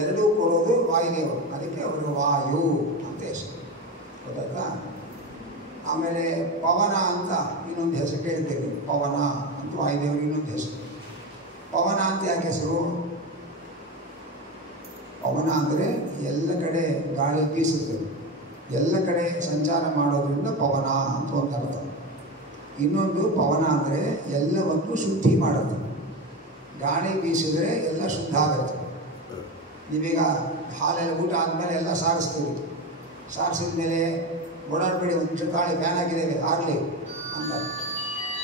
ಎರಡೂ ಕೊಡೋದು ವಾಯುದೇವರು, ಅದಕ್ಕೆ ಅವರು ವಾಯು ಅಂತ ಹೆಸರು. ಗೊತ್ತಾಯ್ತಾ? ಆಮೇಲೆ ಪವನ ಅಂತ ಇನ್ನೊಂದು ಹೆಸರು ಕೇಳ್ತೇವೆ. ಪವನ ಅಂತ ವಾಯುದೇವರು ಇನ್ನೊಂದು ಹೆಸರು. ಪವನ ಅಂತ ಯಾಕೆ ಹೆಸರು? ಪವನ ಅಂದರೆ ಎಲ್ಲ ಕಡೆ ಗಾಳಿ ಬೀಸುತ್ತದೆ, ಎಲ್ಲ ಕಡೆ ಸಂಚಾರ ಮಾಡೋದ್ರಿಂದ ಪವನ ಅಂತ ಒಂದು ಅರ್ಥ. ಇನ್ನೊಂದು ಪವನ ಅಂದರೆ ಎಲ್ಲವನ್ನು ಶುದ್ಧಿ ಮಾಡುತ್ತೆ. ಗಾಳಿ ಬೀಸಿದ್ರೆ ಎಲ್ಲ ಶುದ್ಧ ಆಗುತ್ತೆ. ನೀವೀಗ ಹಾಲೆಲ್ಲ ಊಟ ಆದಮೇಲೆ ಎಲ್ಲ ಸಾರಿಸ್ತೀವಿ, ಸಾರಿಸಿದ ಮೇಲೆ ಓಡಾಡಬೇಡಿ, ಒಂದು ನಿಮಿಷ ಗಾಳಿ ಫ್ಯಾನ್ ಹಾಕಿದ್ದೇವೆ ಆಗಲಿ ಅಂತ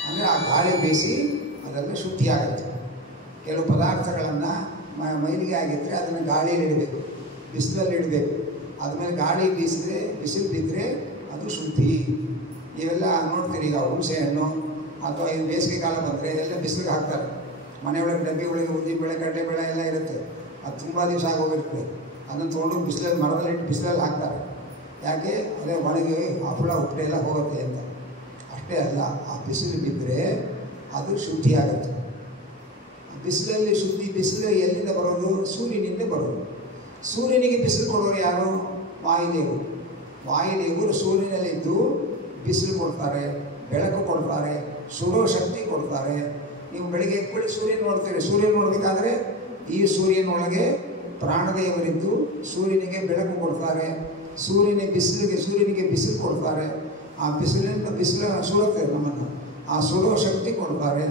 ಅಂದರೆ ಆ ಗಾಳಿ ಬೀಸಿ ಅದೆಲ್ಲ ಶುದ್ಧಿ ಆಗುತ್ತೆ. ಕೆಲವು ಪದಾರ್ಥಗಳನ್ನು ಮೈಲಿಗೆ ಆಗಿದ್ದರೆ ಅದನ್ನು ಗಾಳಿಯಲ್ಲಿ ಇಡಬೇಕು, ಬಿಸಿಲಲ್ಲಿ ಇಡಬೇಕು. ಆದಮೇಲೆ ಗಾಳಿ ಬೀಸಿದ್ರೆ, ಬಿಸಿಲು ಬಿದ್ದರೆ ಅದು ಶುದ್ಧಿ. ನೀವೆಲ್ಲ ನೋಡ್ತೀರಿ, ಈಗ ಹುಣಸೆ ಹಣ್ಣು ಅಥವಾ ಇದು ಬೇಸಿಗೆ ಕಾಲ ಬಂದರೆ ಎಲ್ಲ ಬಿಸಿಲಿಗೆ ಹಾಕ್ತಾರೆ. ಮನೆಯೊಳಗೆ ಡಬ್ಬಿ ಒಳಗೆ ಉದ್ದಿನಬೇಳೆ, ಕಡಲೆಬೇಳೆ ಎಲ್ಲ ಇರುತ್ತೆ, ಅದು ತುಂಬ ದಿವಸ ಆಗೋಗಿರುತ್ತೆ. ಅದನ್ನು ತೊಗೊಂಡು ಬಿಸಿಲಲ್ಲಿ ಮರದಲ್ಲಿ ಇಟ್ಟು ಬಿಸಿಲಲ್ಲಿ ಹಾಕ್ತಾರೆ. ಯಾಕೆ? ಅದೇ ಒಣಗಿ ಹಪ್ಪಳ ಉಪ್ಪೆ ಎಲ್ಲ ಹೋಗುತ್ತೆ ಅಂತ. ಅಷ್ಟೇ ಅಲ್ಲ, ಆ ಬಿಸಿಲು ಬಿದ್ದರೆ ಅದು ಶುದ್ಧಿ ಆಗುತ್ತೆ. ಬಿಸಿಲಲ್ಲಿ ಶುದ್ಧಿ, ಬಿಸಿಲು ಎಲ್ಲಿಂದ ಬರೋದು? ಸೂರ್ಯನಿಂದ ಬರೋದು. ಸೂರ್ಯನಿಗೆ ಬಿಸಿಲು ಕೊಡೋರು ಯಾರು? ವಾಯುದೇವರು. ವಾಯುದೇವರು ಸೂರ್ಯನಲ್ಲಿದ್ದು ಬಿಸಿಲು ಕೊಡ್ತಾರೆ, ಬೆಳಕು ಕೊಡ್ತಾರೆ, ಸುಡೋ ಶಕ್ತಿ ಕೊಡ್ತಾರೆ. ನೀವು ಬೆಳಿಗ್ಗೆ ಎದ್ಬಿಟ್ಟು ಸೂರ್ಯನ ನೋಡ್ತೀರಿ. ಸೂರ್ಯನ ನೋಡಬೇಕಾದ್ರೆ ಈ ಸೂರ್ಯನೊಳಗೆ ಪ್ರಾಣದೇವರಿದ್ದು ಸೂರ್ಯನಿಗೆ ಬೆಳಕು ಕೊಡ್ತಾರೆ, ಸೂರ್ಯನಿಗೆ ಬಿಸಿಲು ಕೊಡ್ತಾರೆ. ಆ ಬಿಸಿಲಿನಿಂದ ಬಿಸಿಲು ಸುಡುತ್ತೆ ನಮ್ಮನ್ನು, ಆ ಸುಡೋ ಶಕ್ತಿ ಕೊಡ್ತಾರೆ.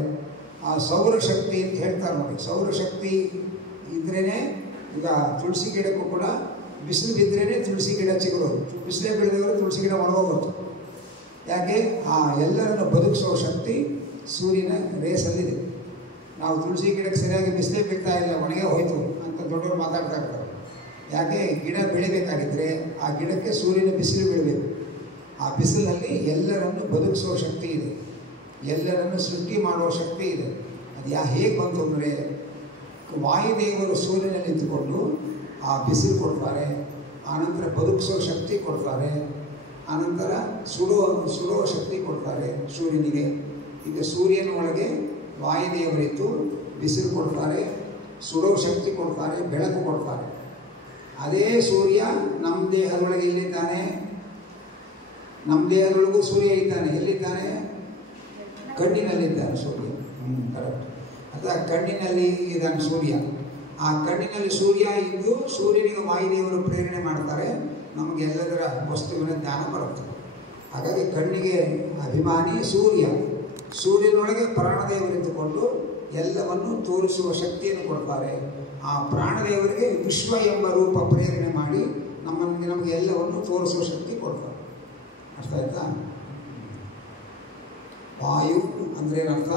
ಆ ಸೌರಶಕ್ತಿ ಅಂತ ಹೇಳ್ತಾರೆ ನೋಡಿ. ಸೌರಶಕ್ತಿ ಇದ್ರೇ ಈಗ ತುಳಸಿ ಗಿಡಕ್ಕೂ ಕೂಡ ಬಿಸಿಲು ಬಿದ್ರೇ ತುಳಸಿ ಗಿಡ ಚಿಗುರೋದು. ಬಿಸಿಲೇ ಬೆಳೆದವರು ತುಳಸಿ ಗಿಡ ಒಣಗೋಗುತ್ತೆ. ಯಾಕೆ? ಆ ಎಲ್ಲರನ್ನು ಬದುಕಿಸೋ ಶಕ್ತಿ ಸೂರ್ಯನ ರೇಸಲ್ಲಿದೆ. ನಾವು ತುಳಸಿ ಗಿಡಕ್ಕೆ ಸರಿಯಾಗಿ ಬಿಸಿಲೇ ಬಿಡ್ತಾ ಇಲ್ಲ, ಒಣಗೆ ಹೋಯ್ತು ಅಂತ ದೊಡ್ಡವರು ಮಾತಾಡ್ತಾ ಇರ್ತಾರೆ. ಯಾಕೆ? ಗಿಡ ಬೆಳಿಬೇಕಾಗಿದ್ದರೆ ಆ ಗಿಡಕ್ಕೆ ಸೂರ್ಯನ ಬಿಸಿಲು ಬೀಳಬೇಕು. ಆ ಬಿಸಿಲಿನಲ್ಲಿ ಎಲ್ಲರನ್ನು ಬದುಕಿಸೋ ಶಕ್ತಿ ಇದೆ, ಎಲ್ಲರನ್ನು ಸೃಷ್ಟಿ ಮಾಡುವ ಶಕ್ತಿ ಇದೆ. ಅದು ಹೇಗೆ ಬಂತು ಅಂದರೆ, ವಾಯುದೇವರು ಸೂರ್ಯನಲ್ಲಿ ನಿಂತುಕೊಂಡು ಆ ಬಿಸಿಲು ಕೊಡ್ತಾರೆ, ಆನಂತರ ಬದುಕಿಸೋ ಶಕ್ತಿ ಕೊಡ್ತಾರೆ, ಆನಂತರ ಸುಡೋ ಶಕ್ತಿ ಕೊಡ್ತಾರೆ ಸೂರ್ಯನಿಗೆ. ಈಗ ಸೂರ್ಯನ ಒಳಗೆ ವಾಯುದೇವರಿದ್ದು ಬಿಸಿಲು ಕೊಡ್ತಾರೆ, ಸುಡೋ ಶಕ್ತಿ ಕೊಡ್ತಾರೆ, ಬೆಳಕು ಕೊಡ್ತಾರೆ. ಅದೇ ಸೂರ್ಯ ನಮ್ಮ ದೇಹದೊಳಗೆ ಎಲ್ಲಿದ್ದಾನೆ? ನಮ್ಮ ದೇಹದೊಳಗೂ ಸೂರ್ಯ ಇದ್ದಾನೆ. ಎಲ್ಲಿದ್ದಾನೆ? ಕಣ್ಣಿನಲ್ಲಿದ್ದಾನೆ ಸೂರ್ಯ. ಕರೆಕ್ಟ್. ಅಥವಾ ಕಣ್ಣಿನಲ್ಲಿ ಇದ್ದಾನೆ ಸೂರ್ಯ. ಆ ಕಣ್ಣಿನಲ್ಲಿ ಸೂರ್ಯ ಇದ್ದು ಸೂರ್ಯನಿಗೆ ವಾಯುದೇವರು ಪ್ರೇರಣೆ ಮಾಡ್ತಾರೆ, ನಮಗೆ ಎಲ್ಲದರ ವಸ್ತುವಿನ ಜ್ಞಾನ ಬರುತ್ತೆ. ಹಾಗಾಗಿ ಕಣ್ಣಿಗೆ ಅಭಿಮಾನಿ ಸೂರ್ಯ. ಸೂರ್ಯನೊಳಗೆ ಪ್ರಾಣದೇವರಿದ್ದುಕೊಂಡು ಎಲ್ಲವನ್ನು ತೋರಿಸುವ ಶಕ್ತಿಯನ್ನು ಕೊಡ್ತಾರೆ. ಆ ಪ್ರಾಣದೇವರಿಗೆ ವಿಶ್ವ ಎಂಬ ರೂಪ ಪ್ರೇರಣೆ ಮಾಡಿ ನಮಗೆ ಎಲ್ಲವನ್ನು ತೋರಿಸುವ ಶಕ್ತಿ ಕೊಡ್ತಾರೆ. ಅರ್ಥ ಆಯ್ತಾ? ವಾಯು ಅಂದರೆ ಏನರ್ಥ?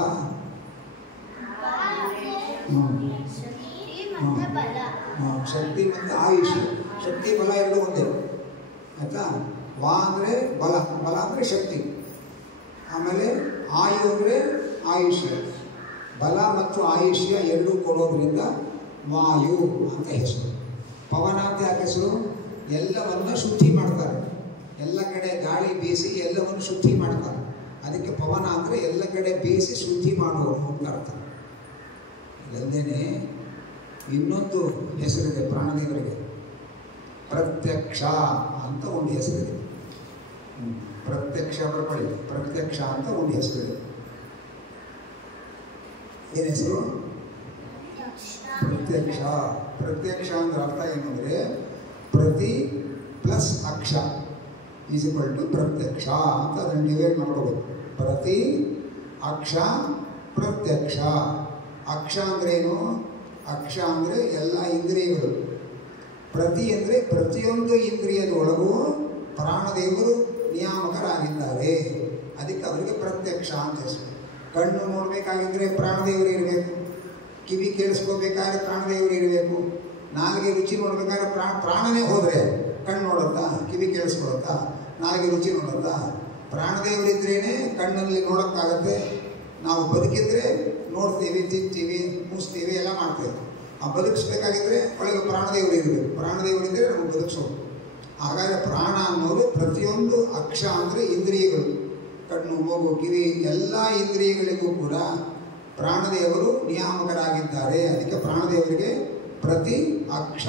ಶಕ್ತಿ ಮತ್ತು ಆಯುಷ್. ಶಕ್ತಿ ಬಲ ಎರಡು ಒಂದೇ. ಆಯ್ತಾ? ವಾ ಅಂದರೆ ಬಲ, ಬಲ ಅಂದರೆ ಶಕ್ತಿ. ಆಮೇಲೆ ಆಯು ಅಂದರೆ ಆಯುಷ್ಯ. ಬಲ ಮತ್ತು ಆಯುಷ್ಯ ಎರಡೂ ಕೊಡೋದ್ರಿಂದ ವಾಯು ಅಂತ ಹೆಸರು. ಪವನ ಅಂತ ಯಾಕೆ ಹೆಸರು? ಎಲ್ಲವನ್ನು ಶುದ್ಧಿ ಮಾಡ್ತಾರೆ. ಎಲ್ಲ ಕಡೆ ಗಾಳಿ ಬೀಸಿ ಎಲ್ಲವನ್ನು ಶುದ್ಧಿ ಮಾಡ್ತಾರೆ. ಅದಕ್ಕೆ ಪವನ ಅಂದರೆ ಎಲ್ಲ ಕಡೆ ಬೀಸಿ ಶುದ್ಧಿ ಮಾಡುವವರು ಅಂತ ಅರ್ಥ. ಇದಲ್ಲದೇ ಇನ್ನೊಂದು ಹೆಸರಿದೆ ಪ್ರಾಣದೇವರಿಗೆ, ಪ್ರತ್ಯಕ್ಷ ಅಂತ ಒಂದು ಹೆಸರಿದೆ. ಪ್ರತ್ಯಕ್ಷ ಬರ್ಕೊಳ್ಳಿ, ಪ್ರತ್ಯಕ್ಷ ಅಂತ ಒಂದು ಹೆಸರಿದೆ. ಏನು ಹೆಸರು? ಪ್ರತ್ಯಕ್ಷ. ಪ್ರತ್ಯಕ್ಷ ಅಂದ್ರೆ ಅರ್ಥ ಏನಂದರೆ ಪ್ರತಿ ಪ್ಲಸ್ ಅಕ್ಷ ಈಸ್ ಈಕ್ವಲ್ ಟು ಪ್ರತ್ಯಕ್ಷ ಅಂತ ಅದನ್ನು ಡಿವೈಡ್ ಮಾಡ್ಕೋಬೇಕು. ಪ್ರತಿ ಅಕ್ಷ ಪ್ರತ್ಯಕ್ಷ. ಅಕ್ಷ ಅಂದ್ರೇನು? ಅಕ್ಷ ಅಂದರೆ ಎಲ್ಲ ಇಂದ್ರಿಯಗಳು. ಪ್ರತಿ ಅಂದರೆ ಪ್ರತಿಯೊಂದು ಇಂದ್ರಿಯದೊಳಗೂ ಪ್ರಾಣದೇವರು ನಿಯಾಮಕರಾಗಿದ್ದಾರೆ. ಅದಕ್ಕೆ ಅವರಿಗೆ ಪ್ರತ್ಯಕ್ಷ ಅಂತ ಹೆಸರು. ಕಣ್ಣು ನೋಡಬೇಕಾಗಿದ್ದರೆ ಪ್ರಾಣದೇವರು ಇರಬೇಕು, ಕಿವಿ ಕೇಳಿಸ್ಕೋಬೇಕಾದ್ರೆ ಪ್ರಾಣದೇವರು ಇರಬೇಕು, ನಾಲಿಗೆ ರುಚಿ ನೋಡಬೇಕಾದ್ರೆ ಪ್ರಾಣನೇ ಹೋದರೆ ಕಣ್ಣು ನೋಡುತ್ತಾ, ಕಿವಿ ಕೇಳಿಸ್ಕೊಳುತ್ತಾ, ನಾಲಿಗೆ ರುಚಿ ನೋಡುತ್ತಾ? ಪ್ರಾಣದೇವರಿದ್ರೇ ಕಣ್ಣಲ್ಲಿ ನೋಡೋಕ್ಕಾಗತ್ತೆ. ನಾವು ಬದುಕಿದ್ರೆ ನೋಡ್ತೀವಿ, ತಿಂತೀವಿ, ಮೂಸ್ತೀವಿ, ಎಲ್ಲ ಮಾಡ್ತೇವೆ. ಆ ಬದುಕಿಸ್ಬೇಕಾಗಿದ್ದರೆ ಒಳಗೆ ಪ್ರಾಣದೇವರು ಇರಬೇಕು. ಪ್ರಾಣದೇವರಿದ್ದರೆ ನಮಗೆ ಬದುಕಿಸೋದು. ಹಾಗಾದರೆ ಪ್ರಾಣ ಅನ್ನೋದು ಪ್ರತಿಯೊಂದು ಅಕ್ಷ ಅಂದರೆ ಇಂದ್ರಿಯಗಳು. ಕಣ್ಣು, ಮೂಗು, ಕಿವಿ ಎಲ್ಲ ಇಂದ್ರಿಯಗಳಿಗೂ ಕೂಡ ಪ್ರಾಣದೇವರು ನಿಯಾಮಕರಾಗಿದ್ದಾರೆ. ಅದಕ್ಕೆ ಪ್ರಾಣದೇವರಿಗೆ ಪ್ರತಿ ಅಕ್ಷ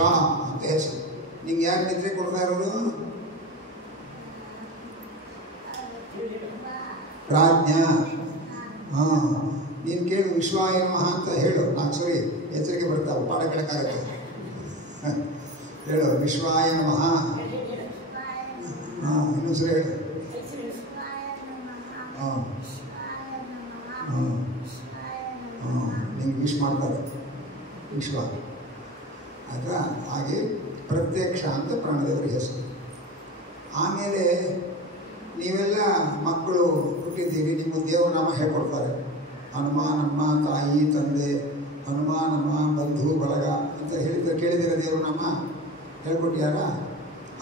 ಅಂತ ಹೆಸರು. ನಿಂಗೆ ಯಾರು ನಿದ್ರೆ ಕೊಡ್ತಾ ಇರೋದು? ಪ್ರಾಜ್ಞ. ಹಾಂ, ನೀನು ಕೇಳು ವಿಶ್ವಾಯ ನಮಃ ಅಂತ ಹೇಳು. 4 ಸರಿ ಎಚ್ಚರಿಕೆ ಬರ್ತಾವೆ, ಪಾಠ ಕೇಳಕ್ಕಾಗತ್ತೆ. ಹೇಳು ವಿಶ್ವಾಯ ನಮಃ. ಹಾಂ, ಇನ್ನೊಂದು ಸರಿ ಹೇಳು. ಹಾಂ ಹಾಂ ಹಾಂ, ನಿಂಗೆ ವಿಶ್ ಮಾಡ್ತಾರೆ ವಿಶ್ವ ಆಯಿತಾ. ಹಾಗೆ ಪ್ರತ್ಯಕ್ಷ ಅಂತ ಪ್ರಾಣದೇವರಿಗೆ ಹೆಸರು. ಆಮೇಲೆ ನೀವೆಲ್ಲ ಮಕ್ಕಳು ಹುಟ್ಟಿದ್ದೀರಿ, ನಿಮ್ಮ ದೇವನಾಮ ಹೇಳ್ಕೊಡ್ತಾರೆ. ಹನುಮಾನಮ್ಮ, ತಾಯಿ ತಂದೆ, ಹನುಮಾನಮ್ಮ, ಬಂಧು ಬಳಗ ಅಂತ ಹೇಳಿದ್ರೆ ಕೇಳಿದಿರ ದೇವನಾಮ ಹೇಳ್ಕೊಟ್ಯಾರ?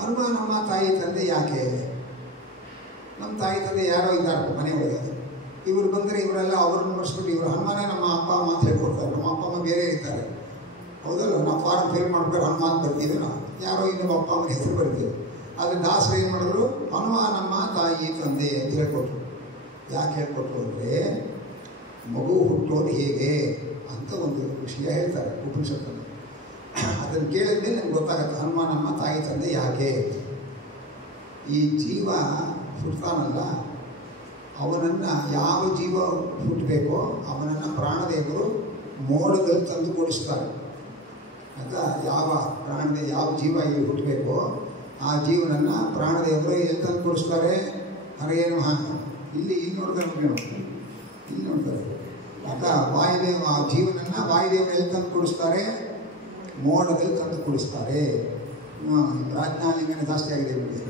ಹನುಮಾನಮ್ಮ ತಾಯಿ ತಂದೆ ಯಾಕೆ? ನಮ್ಮ ತಾಯಿ ತಂದೆ ಯಾರೋ ಇದ್ದಾರೆ ಮನೆಯೊಳಗೆ, ಇವರು ಬಂದರೆ ಇವರೆಲ್ಲ ಅವ್ರನ್ನ ಮರ್ಸ್ಬಿಟ್ಟು ಇವರು ಹನುಮಾನೇ ನಮ್ಮ ಅಪ್ಪ ಅಮ್ಮ ಅಂತ ಹೇಳ್ಕೊಡ್ತಾರೆ. ನಮ್ಮ ಅಪ್ಪ ಅಮ್ಮ ಬೇರೆ ಇರ್ತಾರೆ, ಹೌದಲ್ಲ? ನಾವು ಫಾರ್ಮ್ ಫಿಲ್ ಮಾಡ್ಕೊಂಡು ಹನುಮಾನ್ ಬರ್ತೀವಿ, ನಾವು ಯಾರೋ ಇನ್ನೊಬ್ಬ ಅಪ್ಪ ಅಮ್ಮನ ಹೆಸರು ಬರ್ತೀವಿ. ಆದರೆ ದಾಸರು ಏನು ಮಾಡಿದ್ರು? ಹನುಮಾನಮ್ಮ ತಾಯಿ ತಂದೆ ಅಂತ ಹೇಳ್ಕೊಟ್ರು. ಯಾಕೆ ಹೇಳ್ಕೊಟ್ರು ಅಂದರೆ ಮಗು ಹುಟ್ಟೋದು ಹೇಗೆ ಅಂತ ಒಂದು ವಿಷಯ ಹೇಳ್ತಾರೆ ಉಪನಿಷತ್ತಲ್ಲಿ. ಅದನ್ನು ಕೇಳಿದ್ಮೇಲೆ ನಮ್ಗೆ ಗೊತ್ತಾಗುತ್ತೆ ಹನುಮಾನಮ್ಮ ತಾಯಿ ತಂದೆ ಯಾಕೆ. ಈ ಜೀವ ಹುಡ್ತಾನಲ್ಲ, ಅವನನ್ನು ಯಾವ ಜೀವ ಹುಟ್ಟಬೇಕೋ ಅವನನ್ನು ಪ್ರಾಣದೇವರು ಮೋಡದಲ್ಲಿ ತಂದು ಕೊಡಿಸ್ತಾರೆ. ಆಯಿತಾ? ಯಾವ ಪ್ರಾಣದೇ ಯಾವ ಜೀವ ಇಲ್ಲಿ ಹುಟ್ಟಬೇಕೋ ಆ ಜೀವನನ್ನು ಪ್ರಾಣದೇವರು ಎಲ್ಲಿ ತಂದು ಕೊಡಿಸ್ತಾರೆ? ಹರೇ ನಮಃ. ಇಲ್ಲಿ ನೋಡ್ತಾರೆ, ಇಲ್ಲಿ ನೋಡ್ತಾರೆ. ಆಯಿತಾ? ವಾಯುದೇವ ಆ ಜೀವನನ್ನು ವಾಯುದೇವರು ಎಲ್ಲಿ ತಂದು ಕೊಡಿಸ್ತಾರೆ? ಮೋಡದಲ್ಲಿ ತಂದು ಕೊಡಿಸ್ತಾರೆ. ಪ್ರಾಜ್ಞಾಲಿಂಗನ ಜಾಸ್ತಿ ಆಗಿದೆ ನಿಮಗೆ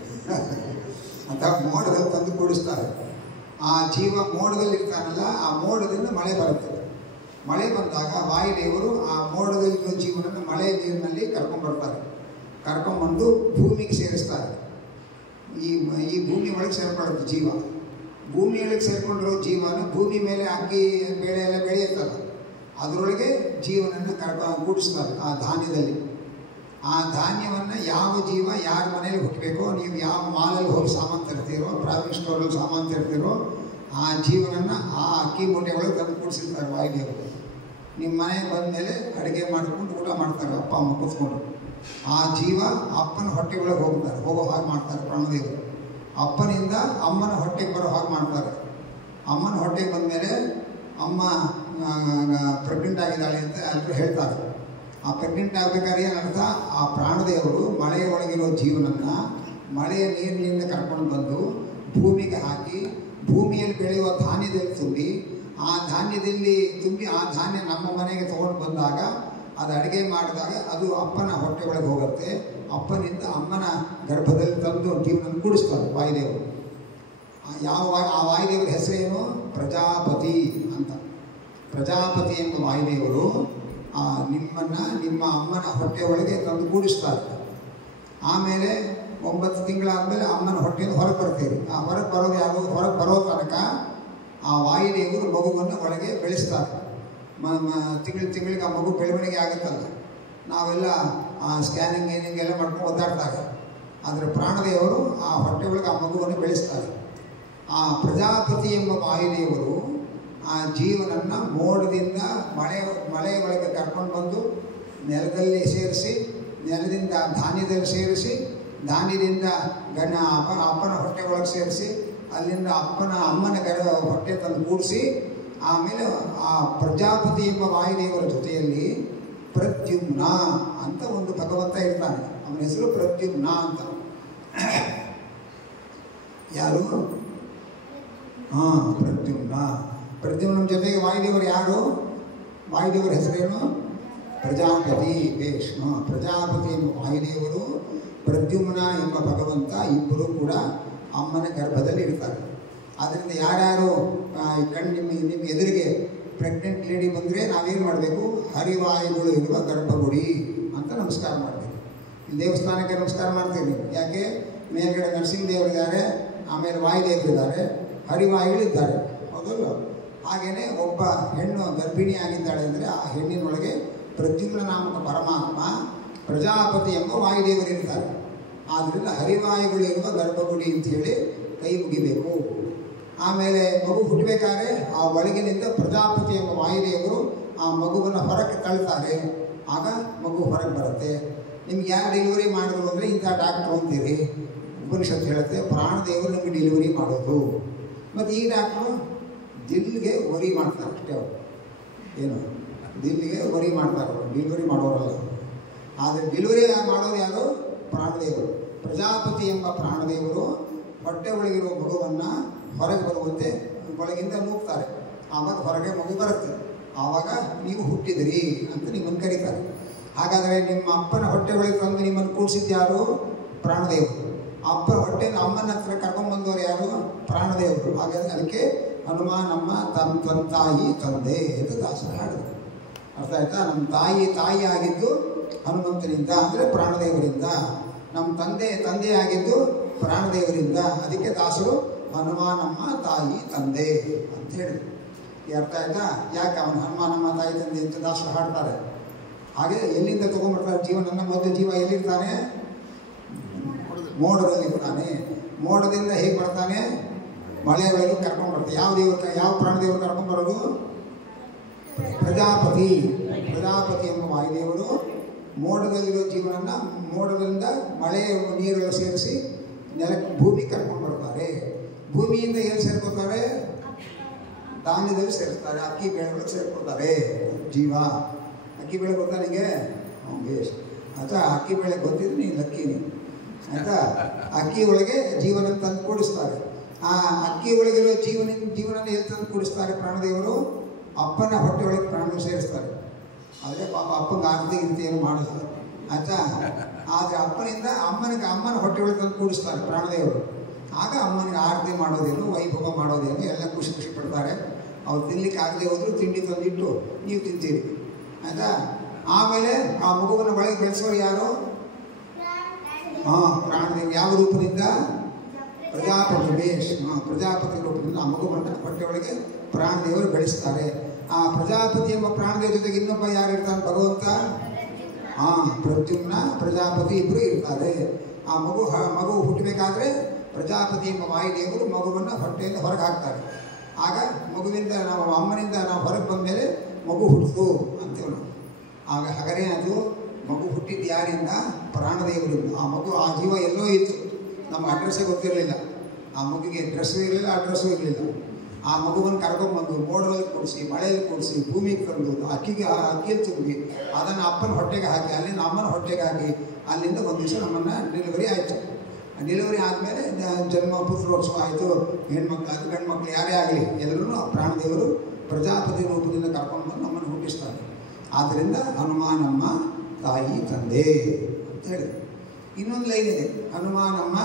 ಅಂತ. ಮೋಡದಲ್ಲಿ ತಂದು ಕೂಡಿಸ್ತಾರೆ. ಆ ಜೀವ ಮೋಡದಲ್ಲಿ ಇರ್ತಾನಲ್ಲ, ಆ ಮೋಡದಿಂದ ಮಳೆ ಬರುತ್ತದೆ. ಮಳೆ ಬಂದಾಗ ವಾಯುದೇವರು ಆ ಮೋಡದಲ್ಲಿರೋ ಜೀವನನ್ನು ಮಳೆ ನೀರಿನಲ್ಲಿ ಕರ್ಕೊಂಡ್ಬರ್ತಾರೆ. ಕರ್ಕೊಂಡ್ಬಂದು ಭೂಮಿಗೆ ಸೇರಿಸ್ತಾರೆ. ಈ ಭೂಮಿ ಒಳಗೆ ಸೇರ್ಕೊಳ್ಳುತ್ತೆ ಜೀವ. ಭೂಮಿಯೊಳಗೆ ಸೇರಿಕೊಂಡಿರೋ ಜೀವನ ಭೂಮಿ ಮೇಲೆ ಅಕ್ಕಿ ಬೇಳೆ ಎಲ್ಲ ಬೆಳೆಯುತ್ತಲ್ಲ, ಅದರೊಳಗೆ ಜೀವನನ್ನು ಕೂಡಿಸ್ತಾರೆ. ಆ ಧಾನ್ಯದಲ್ಲಿ ಆ ಧಾನ್ಯವನ್ನು ಯಾವ ಜೀವ ಯಾರ ಮನೇಲಿ ಹುಟ್ಟಬೇಕೋ, ನೀವು ಯಾವ ಮಾಲಲ್ಲಿ ಹೋಗಿ ಸಾಮಾನು ತರ್ತೀರೋ, ಪ್ರಾಥಮಿಕ ಸ್ಟೋರಲ್ಲಿ ಸಾಮಾನು ತರ್ತೀರೋ, ಆ ಜೀವನನ್ನು ಆ ಅಕ್ಕಿ ಮೂಟೆ ಒಳಗೆ ತಂದು ಕೂಡಿಸಿರ್ತಾರೆ ವಾಯುದೇವರು. ನಿಮ್ಮ ಮನೆಗೆ ಬಂದ ಮೇಲೆ ಅಡುಗೆ ಮಾಡಿಕೊಂಡು ಊಟ ಮಾಡ್ತಾರೆ ಅಪ್ಪ ಅಮ್ಮ ಕೂತ್ಕೊಂಡು. ಆ ಜೀವ ಅಪ್ಪನ ಹೊಟ್ಟೆ ಒಳಗೆ ಹೋಗೋ ಹಾಗೆ ಮಾಡ್ತಾರೆ ಪ್ರಾಣದೇವರು. ಅಪ್ಪನಿಂದ ಅಮ್ಮನ ಹೊಟ್ಟೆಗೆ ಬರೋ ಹಾಗೆ ಮಾಡ್ತಾರೆ. ಅಮ್ಮನ ಹೊಟ್ಟೆಗೆ ಬಂದ ಮೇಲೆ ಅಮ್ಮ ಪ್ರೆಗ್ನೆಂಟ್ ಆಗಿದ್ದಾಳೆ ಅಂತ ಎಲ್ಲರೂ ಹೇಳ್ತಾರೆ. ಆ ಪ್ರೆಗ್ನೆಂಟ್ ಆಗಬೇಕಾದ್ರೆ ಏನರ್ಥ? ಆ ಪ್ರಾಣದೇವರು ಮಳೆಯ ಒಳಗಿರೋ ಜೀವನನ್ನು ಮಳೆಯ ನೀರಿನಿಂದ ಕರ್ಕೊಂಡು ಬಂದು ಭೂಮಿಗೆ ಹಾಕಿ, ಭೂಮಿಯಲ್ಲಿ ಬೆಳೆಯುವ ಧಾನ್ಯದಲ್ಲಿ ತುಂಬಿ, ಆ ಧಾನ್ಯದಲ್ಲಿ ತುಂಬಿ ಆ ಧಾನ್ಯ ನಮ್ಮ ಮನೆಗೆ ತೊಗೊಂಡು ಬಂದಾಗ ಅದು ಅಡುಗೆ ಮಾಡಿದಾಗ ಅದು ಅಪ್ಪನ ಹೊಟ್ಟೆ ಒಳಗೆ ಹೋಗುತ್ತೆ. ಅಪ್ಪನಿಂದ ಅಮ್ಮನ ಗರ್ಭದಲ್ಲಿ ತಂದು ಜೀವನ ಕೂಡಿಸ್ತಾರೆ ವಾಯುದೇವರು. ಆ ವಾಯುದೇವರ ಹೆಸರೇನು? ಪ್ರಜಾಪತಿ ಅಂತ. ಪ್ರಜಾಪತಿ ಎಂಬ ವಾಯುದೇವರು ನಿಮ್ಮನ್ನು ನಿಮ್ಮ ಅಮ್ಮನ ಹೊಟ್ಟೆ ಒಳಗೆ ತಂದು ಕೂಡಿಸ್ತಾರೆ. ಆಮೇಲೆ 9 ತಿಂಗಳಾದಮೇಲೆ ಅಮ್ಮನ ಹೊಟ್ಟೆಯಿಂದ ಹೊರಗೆ ಬರ್ತೀರಿ. ಆ ಹೊರಗೆ ಬರೋದು ಯಾವುದು? ಹೊರಗೆ ಬರೋ ತನಕ ಆ ವಾಯುದೇವರು ಮಗುವನ್ನು ಒಳಗೆ ಬೆಳೆಸ್ತಾರೆ. ತಿಂಗಳಿಗೆ ಆ ಮಗು ಬೆಳವಣಿಗೆ ಆಗುತ್ತಲ್ಲ, ನಾವೆಲ್ಲ ಸ್ಕ್ಯಾನಿಂಗ್ ಗೀನಿಂಗ್ ಎಲ್ಲ ಮಾಡ್ಕೊಂಡು ಒದ್ದಾಡ್ತಾರೆ. ಆದರೆ ಪ್ರಾಣದೇವರು ಆ ಹೊಟ್ಟೆ ಒಳಗೆ ಆ ಮಗುವನ್ನು ಬೆಳೆಸ್ತಾರೆ. ಆ ಪ್ರಜಾಪತಿ ಎಂಬ ವಾಯುದೇವರು ಆ ಜೀವನನ್ನು ಮೋಡದಿಂದ ಮಳೆ ಒಳಗೆ ಕರ್ಕೊಂಡು ಬಂದು ನೆಲದಲ್ಲಿ ಸೇರಿಸಿ, ನೆಲದಿಂದ ಧಾನ್ಯದಲ್ಲಿ ಸೇರಿಸಿ, ಧಾನ್ಯದಿಂದ ಅಪ್ಪನ ಹೊಟ್ಟೆ ಒಳಗೆ ಸೇರಿಸಿ, ಅಲ್ಲಿಂದ ಅಮ್ಮನ ಹೊಟ್ಟೆ ತಂದು ಕೂಡಿಸಿ, ಆಮೇಲೆ ಆ ಪ್ರಜಾಪತಿ ಎಂಬ ವಾಯುದೇವರ ಜೊತೆಯಲ್ಲಿ ಪ್ರದ್ಯುಮ್ನ ಅಂತ ಒಂದು ಭಗವಂತ ಇರ್ತಾನೆ. ಅವನ ಹೆಸರು ಪ್ರದ್ಯುಮ್ನ ಅಂತ. ಯಾರು? ಪ್ರದ್ಯುಮ್ನ. ಪ್ರದ್ಯುಮ್ನ ಜೊತೆಗೆ ವಾಯುದೇವರು ಯಾರು? ವಾಯುದೇವರ ಹೆಸರೇನು? ಪ್ರಜಾಪತಿ. ಬೇಷ್. ಪ್ರಜಾಪತಿ ಎಂಬ ವಾಯುದೇವರು, ಪ್ರದ್ಯುಮ್ನ ಎಂಬ ಭಗವಂತ ಇಬ್ಬರು ಕೂಡ ಅಮ್ಮನ ಗರ್ಭದಲ್ಲಿ ಇರ್ತಾರೆ. ಆದ್ದರಿಂದ ಯಾರ್ಯಾರು ನಿಮ್ಮ ಎದುರಿಗೆ ಪ್ರೆಗ್ನೆಂಟ್ ಲೇಡಿ ಬಂದರೆ ನಾವೇನು ಮಾಡಬೇಕು? ಹರಿವಾಯುಗಳು ಇರುವ ಗರ್ಭಗುಡಿ ಅಂತ ನಮಸ್ಕಾರ ಮಾಡಬೇಕು. ಇಲ್ಲಿ ದೇವಸ್ಥಾನಕ್ಕೆ ನಮಸ್ಕಾರ ಮಾಡ್ತೀವಿ. ಯಾಕೆ? ಮೇಲ್ಗಡೆ ನರಸಿಂಹದೇವರಿದ್ದಾರೆ, ಆಮೇಲೆ ವಾಯುದೇವರಿದ್ದಾರೆ, ಹರಿವಾಯುಗಳಿದ್ದಾರೆ, ಹೌದಲ್ಲ? ಹಾಗೆಯೇ ಒಬ್ಬ ಹೆಣ್ಣು ಗರ್ಭಿಣಿ ಆಗಿದ್ದಾಳೆ ಅಂದರೆ ಆ ಹೆಣ್ಣಿನೊಳಗೆ ಪ್ರದ್ಯುಮ್ನ ನಾಮಕ ಪರಮಾತ್ಮ ಪ್ರಜಾಪತಿ ಎಂಬ ವಾಯುದೇವರು ಇರ್ತಾರೆ. ಆದ್ದರಿಂದ ಹರಿವಾಯುಗಳಿರುವ ಗರ್ಭಗುಡಿ ಅಂಥೇಳಿ ಕೈ ಮುಗಿಬೇಕು. ಆಮೇಲೆ ಮಗು ಹುಟ್ಟಬೇಕಾದ್ರೆ ಆ ಒಳಗಿನಿಂದ ಪ್ರಜಾಪತಿ ಎಂಬ ವಾಯುದೇವರು ಆ ಮಗುವನ್ನು ಹೊರಕ್ಕೆ ತಳ್ತಾರೆ. ಆಗ ಮಗು ಹೊರಗೆ ಬರುತ್ತೆ. ನಿಮ್ಗೆ ಯಾರು ಡೆಲಿವರಿ ಮಾಡಿದ್ರು ಅಂದರೆ ಇಂಥ ಡಾಕ್ಟ್ರು ಅಂತೀರಿ. ಉಪನಿಷತ್ತು ಹೇಳುತ್ತೆ ಪ್ರಾಣದೇವರು ನಿಮಗೆ ಡೆಲಿವರಿ ಮಾಡೋದು. ಮತ್ತು ಈ ಡಾಕ್ಟ್ರು ದಿಲ್ಲಿಗೆ ವರಿ ಮಾಡ್ತಾರೆ ಅಷ್ಟೇ. ಅವರು ಏನು ದಿಲ್ಲಿಗೆ ವರಿ ಮಾಡ್ತಾರೆ, ಡೆಲಿವರಿ ಮಾಡೋರಲ್ಲ. ಆದರೆ ಡೆಲಿವರಿ ಮಾಡೋರು ಯಾರು? ಪ್ರಾಣದೇವರು. ಪ್ರಜಾಪತಿ ಎಂಬ ಪ್ರಾಣದೇವರು ಹೊಟ್ಟೆ ಒಳಗಿರೋ ಮಗುವನ್ನು ಹೊರಗೆ ಬರುವಂತೆ ಒಳಗಿಂದ ನೂಗ್ತಾರೆ. ಆವಾಗ ಹೊರಗೆ ಮಗು ಬರುತ್ತೆ. ಆವಾಗ ನೀವು ಹುಟ್ಟಿದಿರಿ ಅಂತ ನಿಮ್ಮನ್ನು ಕರೀತಾರೆ. ಹಾಗಾದರೆ ನಿಮ್ಮ ಅಪ್ಪನ ಹೊಟ್ಟೆ ಒಳಗೆ ತಂದು ನಿಮ್ಮನ್ನು ಕೂಡಿಸಿದ್ದು ಯಾರು? ಪ್ರಾಣದೇವರು. ಅಪ್ಪ ಹೊಟ್ಟೆಯಿಂದ ಅಮ್ಮನ ಹತ್ರ ಕರ್ಕೊಂಡ್ಬಂದವರು ಯಾರು? ಪ್ರಾಣದೇವರು. ಹಾಗಾದರೆ ಅದಕ್ಕೆ ಹನುಮಾನಮ್ಮ ತನ್ನ ತಾಯಿ ತಂದೆ ಎಂದು ದಾಸರು ಹಾಡಿದರು. ಅರ್ಥ ಆಯ್ತಾ? ನಮ್ಮ ತಾಯಿ ಆಗಿದ್ದು ಹನುಮಂತನಿಂದ ಅಂದರೆ ಪ್ರಾಣದೇವರಿಂದ, ನಮ್ಮ ತಂದೆ ಆಗಿದ್ದು ಪ್ರಾಣದೇವರಿಂದ. ಅದಕ್ಕೆ ದಾಸರು ಹನುಮಾನಮ್ಮ ತಾಯಿ ತಂದೆ ಅಂತ ಹೇಳಿದರು. ಅರ್ಥ ಆಯ್ತಾ? ಯಾಕೆ ಅವನು ಹನುಮಾನಮ್ಮ ತಾಯಿ ತಂದೆ ಅಂತ ದಾಸರು ಹಾಡ್ತಾರೆ. ಹಾಗೆ ಎಲ್ಲಿಂದ ತೊಗೊಂಡ್ಬರ್ತಾರೆ ಜೀವನನ್ನ? ಮೊದಲು ಜೀವ ಎಲ್ಲಿರ್ತಾನೆ? ಮೋಡದಲ್ಲಿರ್ತಾನೆ. ಮೋಡದಿಂದ ಹೇಗೆ ಬರ್ತಾನೆ? ಮಳೆ ಒಳಗೆ ಕರ್ಕೊಂಡು ಬರ್ತಾರೆ. ಯಾವ ಪ್ರಾಣದೇವರು ಕರ್ಕೊಂಡ್ಬರೋದು? ಪ್ರಜಾಪತಿ ಎಂಬ ವಾಯುದೇವರು ಮೋಡದಲ್ಲಿರೋ ಜೀವನನ್ನ ಮೋಡದಿಂದ ಮಳೆ ನೀರು ಸೇರಿಸಿ ನೆಲಕ್ಕೆ ಭೂಮಿ ಕರ್ಕೊಂಡು ಬರ್ತಾರೆ. ಭೂಮಿಯಿಂದ ಏನು ಸೇರ್ಕೋತಾರೆ? ಧಾನ್ಯದಲ್ಲಿ ಸೇರಿಸ್ತಾರೆ. ಅಕ್ಕಿ ಬೆಳೆಗಳಿಗೆ ಸೇರ್ಕೊತಾರೆ ಜೀವ. ಅಕ್ಕಿ ಬೆಳೆ ಗೊತ್ತಾ ನಿಮಗೆ? ಬೇಸ್ ಆಯ್ತಾ? ಅಕ್ಕಿ ಬೆಳೆ ಗೊತ್ತಿದ್ರೆ ನೀನು ಲಕ್ಕಿನಿ ಆಯಿತಾ? ಅಕ್ಕಿ ಒಳಗೆ ಜೀವನ ತಂದು ಕೂಡಿಸ್ತಾರೆ. ಆ ಅಕ್ಕಿ ಒಳಗಿರೋ ಜೀವನ ಎಲ್ಲಿ ತಂದು ಕೂಡಿಸ್ತಾರೆ? ಪ್ರಾಣದೇವರು ಅಪ್ಪನ ಹೊಟ್ಟೆ ಒಳಗೆ ಪ್ರಾಣದೇವರು ಸೇರಿಸ್ತಾರೆ. ಆದರೆ ಪಾಪ ಅಪ್ಪಂಗೆ ಆರತಿ ಏನು ಮಾಡಲ್ಲ ಆಯಿತಾ? ಆದರೆ ಅಮ್ಮನ ಹೊಟ್ಟೆ ಒಳಗೆ ತಂದು ಕೂಡಿಸ್ತಾರೆ ಪ್ರಾಣದೇವರು. ಆಗ ಅಮ್ಮನಿಗೆ ಆರತಿ ಮಾಡೋದೇನು, ವೈಭವ ಮಾಡೋದೇನು ಎಲ್ಲ ಖುಷಿ ಪಡ್ತಾರೆ. ಅವ್ರು ತಿನ್ನಲಿಕ್ಕೆ ಆಗದೆ ಹೋದ್ರು ತಿಂಡಿ ತಂದಿಟ್ಟು ನೀವು ತಿಂತೀರಿ ಆಯಿತಾ? ಆಮೇಲೆ ಆ ಮಗುವನ್ನು ಒಳಗೆ ಬೆಳೆಸೋರು ಯಾರು? ಪ್ರಾಣದೇವರು. ಯಾವ ರೂಪದಿಂದ? ಪ್ರಜಾಪತಿ. ಬೇಷ್. ಪ್ರಜಾಪತಿ ರೂಪದಿಂದ ಆ ಮಗುವನ್ನು ಹೊಟ್ಟೆ ಒಳಗೆ ಪ್ರಾಣದೇವರು ಬೆಳೆಸ್ತಾರೆ. ಆ ಪ್ರಜಾಪತಿ ಎಂಬ ಪ್ರಾಣದೇವರ ಜೊತೆಗೆ ಇನ್ನೊಬ್ಬ ಯಾರಿರ್ತಾನೆ? ಭಗವಂತ. ಪ್ರದ್ಯುಮ್ನ ಪ್ರಜಾಪತಿ ಇಬ್ಬರು ಇರ್ತಾರೆ. ಆ ಮಗು ಹುಟ್ಟಬೇಕಾದ್ರೆ ಪ್ರಜಾಪತಿ ಎಂಬ ವಾಯುದೇವರು ಮಗುವನ್ನು ಹೊಟ್ಟೆಯಿಂದ ಹೊರಗೆ ಹಾಕ್ತಾರೆ. ಆಗ ಮಗುವಿಂದ ಅಮ್ಮನಿಂದ ನಾವು ಹೊರಗೆ ಬಂದ ಮೇಲೆ ಮಗು ಹುಟ್ಟಿತು ಅಂತೇವೆ ನಾವು. ಆಗ ಹಾಗೇ ಅದು ಮಗು ಹುಟ್ಟಿದ್ದು ಯಾರಿಂದ? ಪ್ರಾಣದೇವರಿಂದ. ಆ ಜೀವ ಎಲ್ಲೋ ಇತ್ತು, ನಮ್ಮ ಅಡ್ರೆಸ್ಸೇ ಗೊತ್ತಿರಲಿಲ್ಲ. ಆ ಮಗುಗೆ ಡ್ರೆಸ್ಸು ಇರಲಿಲ್ಲ, ಅಡ್ರೆಸ್ಸು ಇರಲಿಲ್ಲ. ಆ ಮಗುವನ್ನು ಕರ್ಕೊಂಡ್ಬಂದು ಮೋಡದಲ್ಲಿ ಕೂಡಿಸಿ, ಮಳೆಯಲ್ಲಿ ಕೂಡಿಸಿ, ಭೂಮಿಗೆ ತಂದು ಅಕ್ಕಿಯಲ್ಲಿ ತುಂಬಿ ಅದನ್ನು ಅಪ್ಪನ ಹೊಟ್ಟೆಗೆ ಹಾಕಿ, ಅಲ್ಲಿಂದ ಅಮ್ಮನ ಹೊಟ್ಟೆಗೆ ಹಾಕಿ, ಅಲ್ಲಿಂದ ಒಂದು ದಿವಸ ನಮ್ಮನ್ನು ಡೆಲಿವರಿ ಆಯಿತು. ಡೆಲಿವರಿ ಆದಮೇಲೆ ಜನ್ಮ ಪುತ್ರೋತ್ಸವ ಆಯಿತು. ಹೆಣ್ಮಕ್ಳು ಗಂಡು ಮಕ್ಕಳು ಯಾರೇ ಆಗಲಿ ಎಲ್ಲರೂ ಪ್ರಾಣದೇವರು ಪ್ರಜಾಪತಿ ರೂಪದಿಂದ ಕರ್ಕೊಂಡು ಬಂದು ನಮ್ಮನ್ನು ಹುಟ್ಟಿಸ್ತಾರೆ. ಆದ್ದರಿಂದ ಹನುಮಾನಮ್ಮ ತಾಯಿ ತಂದೆ ಅಂತ ಹೇಳಿದ್ರು. ಇನ್ನೊಂದು ಲೈನ್ ಇದೆ, ಹನುಮಾನಮ್ಮ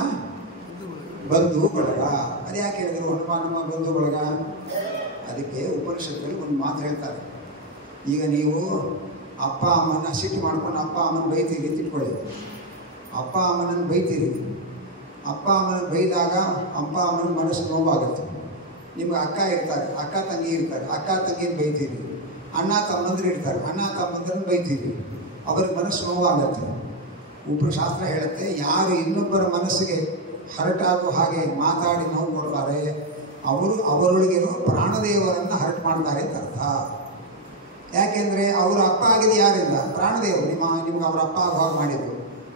ಬಂಧು ಬಳಗ. ಅದು ಯಾಕೆ ಹೇಳಿದ್ರು ಹನುಮಾನಮ್ಮ ಬಂಧು ಬಳಗ? ಅದಕ್ಕೆ ಉಪನಿಷತ್ತಲ್ಲಿ ಒಂದು ಮಾತು ಹೇಳ್ತಾರೆ. ಈಗ ನೀವು ಅಪ್ಪ ಅಮ್ಮನ ಸಿಟ್ಟು ಮಾಡ್ಕೊಂಡು ಅಪ್ಪ ಅಮ್ಮನ ಬೈತೀರಿ ತಿಳ್ಕೊಳ್ಳಿ. ಅಪ್ಪ ಅಮ್ಮನನ್ನು ಬೈತೀರಿ. ಅಪ್ಪ ಅಮ್ಮನ ಬೈದಾಗ ಅಪ್ಪ ಅಮ್ಮನ ಮನಸ್ಸು ನೋವಾಗುತ್ತೆ. ನಿಮ್ಗೆ ಅಕ್ಕ ಇರ್ತಾರೆ, ಅಕ್ಕ ತಂಗಿ ಇರ್ತಾರೆ, ಅಕ್ಕ ತಂಗಿನ ಬೈತೀರಿ. ಅಣ್ಣ ತಮ್ಮಂದ್ರು ಇರ್ತಾರೆ, ಅಣ್ಣ ತಮ್ಮಂದ್ರನ್ನ ಬೈತೀರಿ. ಅವ್ರಿಗೆ ಮನಸ್ಸು ನೋವಾಗತ್ತೆ. ಉಪನಿಷಾಸ್ತ್ರ ಹೇಳುತ್ತೆ, ಯಾರು ಇನ್ನೊಬ್ಬರ ಮನಸ್ಸಿಗೆ ಹರಟಾಗೋ ಹಾಗೆ ಮಾತಾಡಿ ನೋವು ಕೊಡ್ತಾರೆ ಅವರೊಳಗಿರೋ ಪ್ರಾಣದೇವರನ್ನು ಹರಟ್ ಮಾಡ್ತಾರೆ ಅಂತ ಅರ್ಥ. ಯಾಕೆಂದರೆ ಅವರ ಅಪ್ಪ ಆಗಿದ್ದು ಯಾರಿಂದ? ಪ್ರಾಣದೇವರು. ನಿಮ್ಗೆ ಅವರ ಅಪ್ಪ ಆಗೋ ಹಾಗೆ ಮಾಡಿದರು.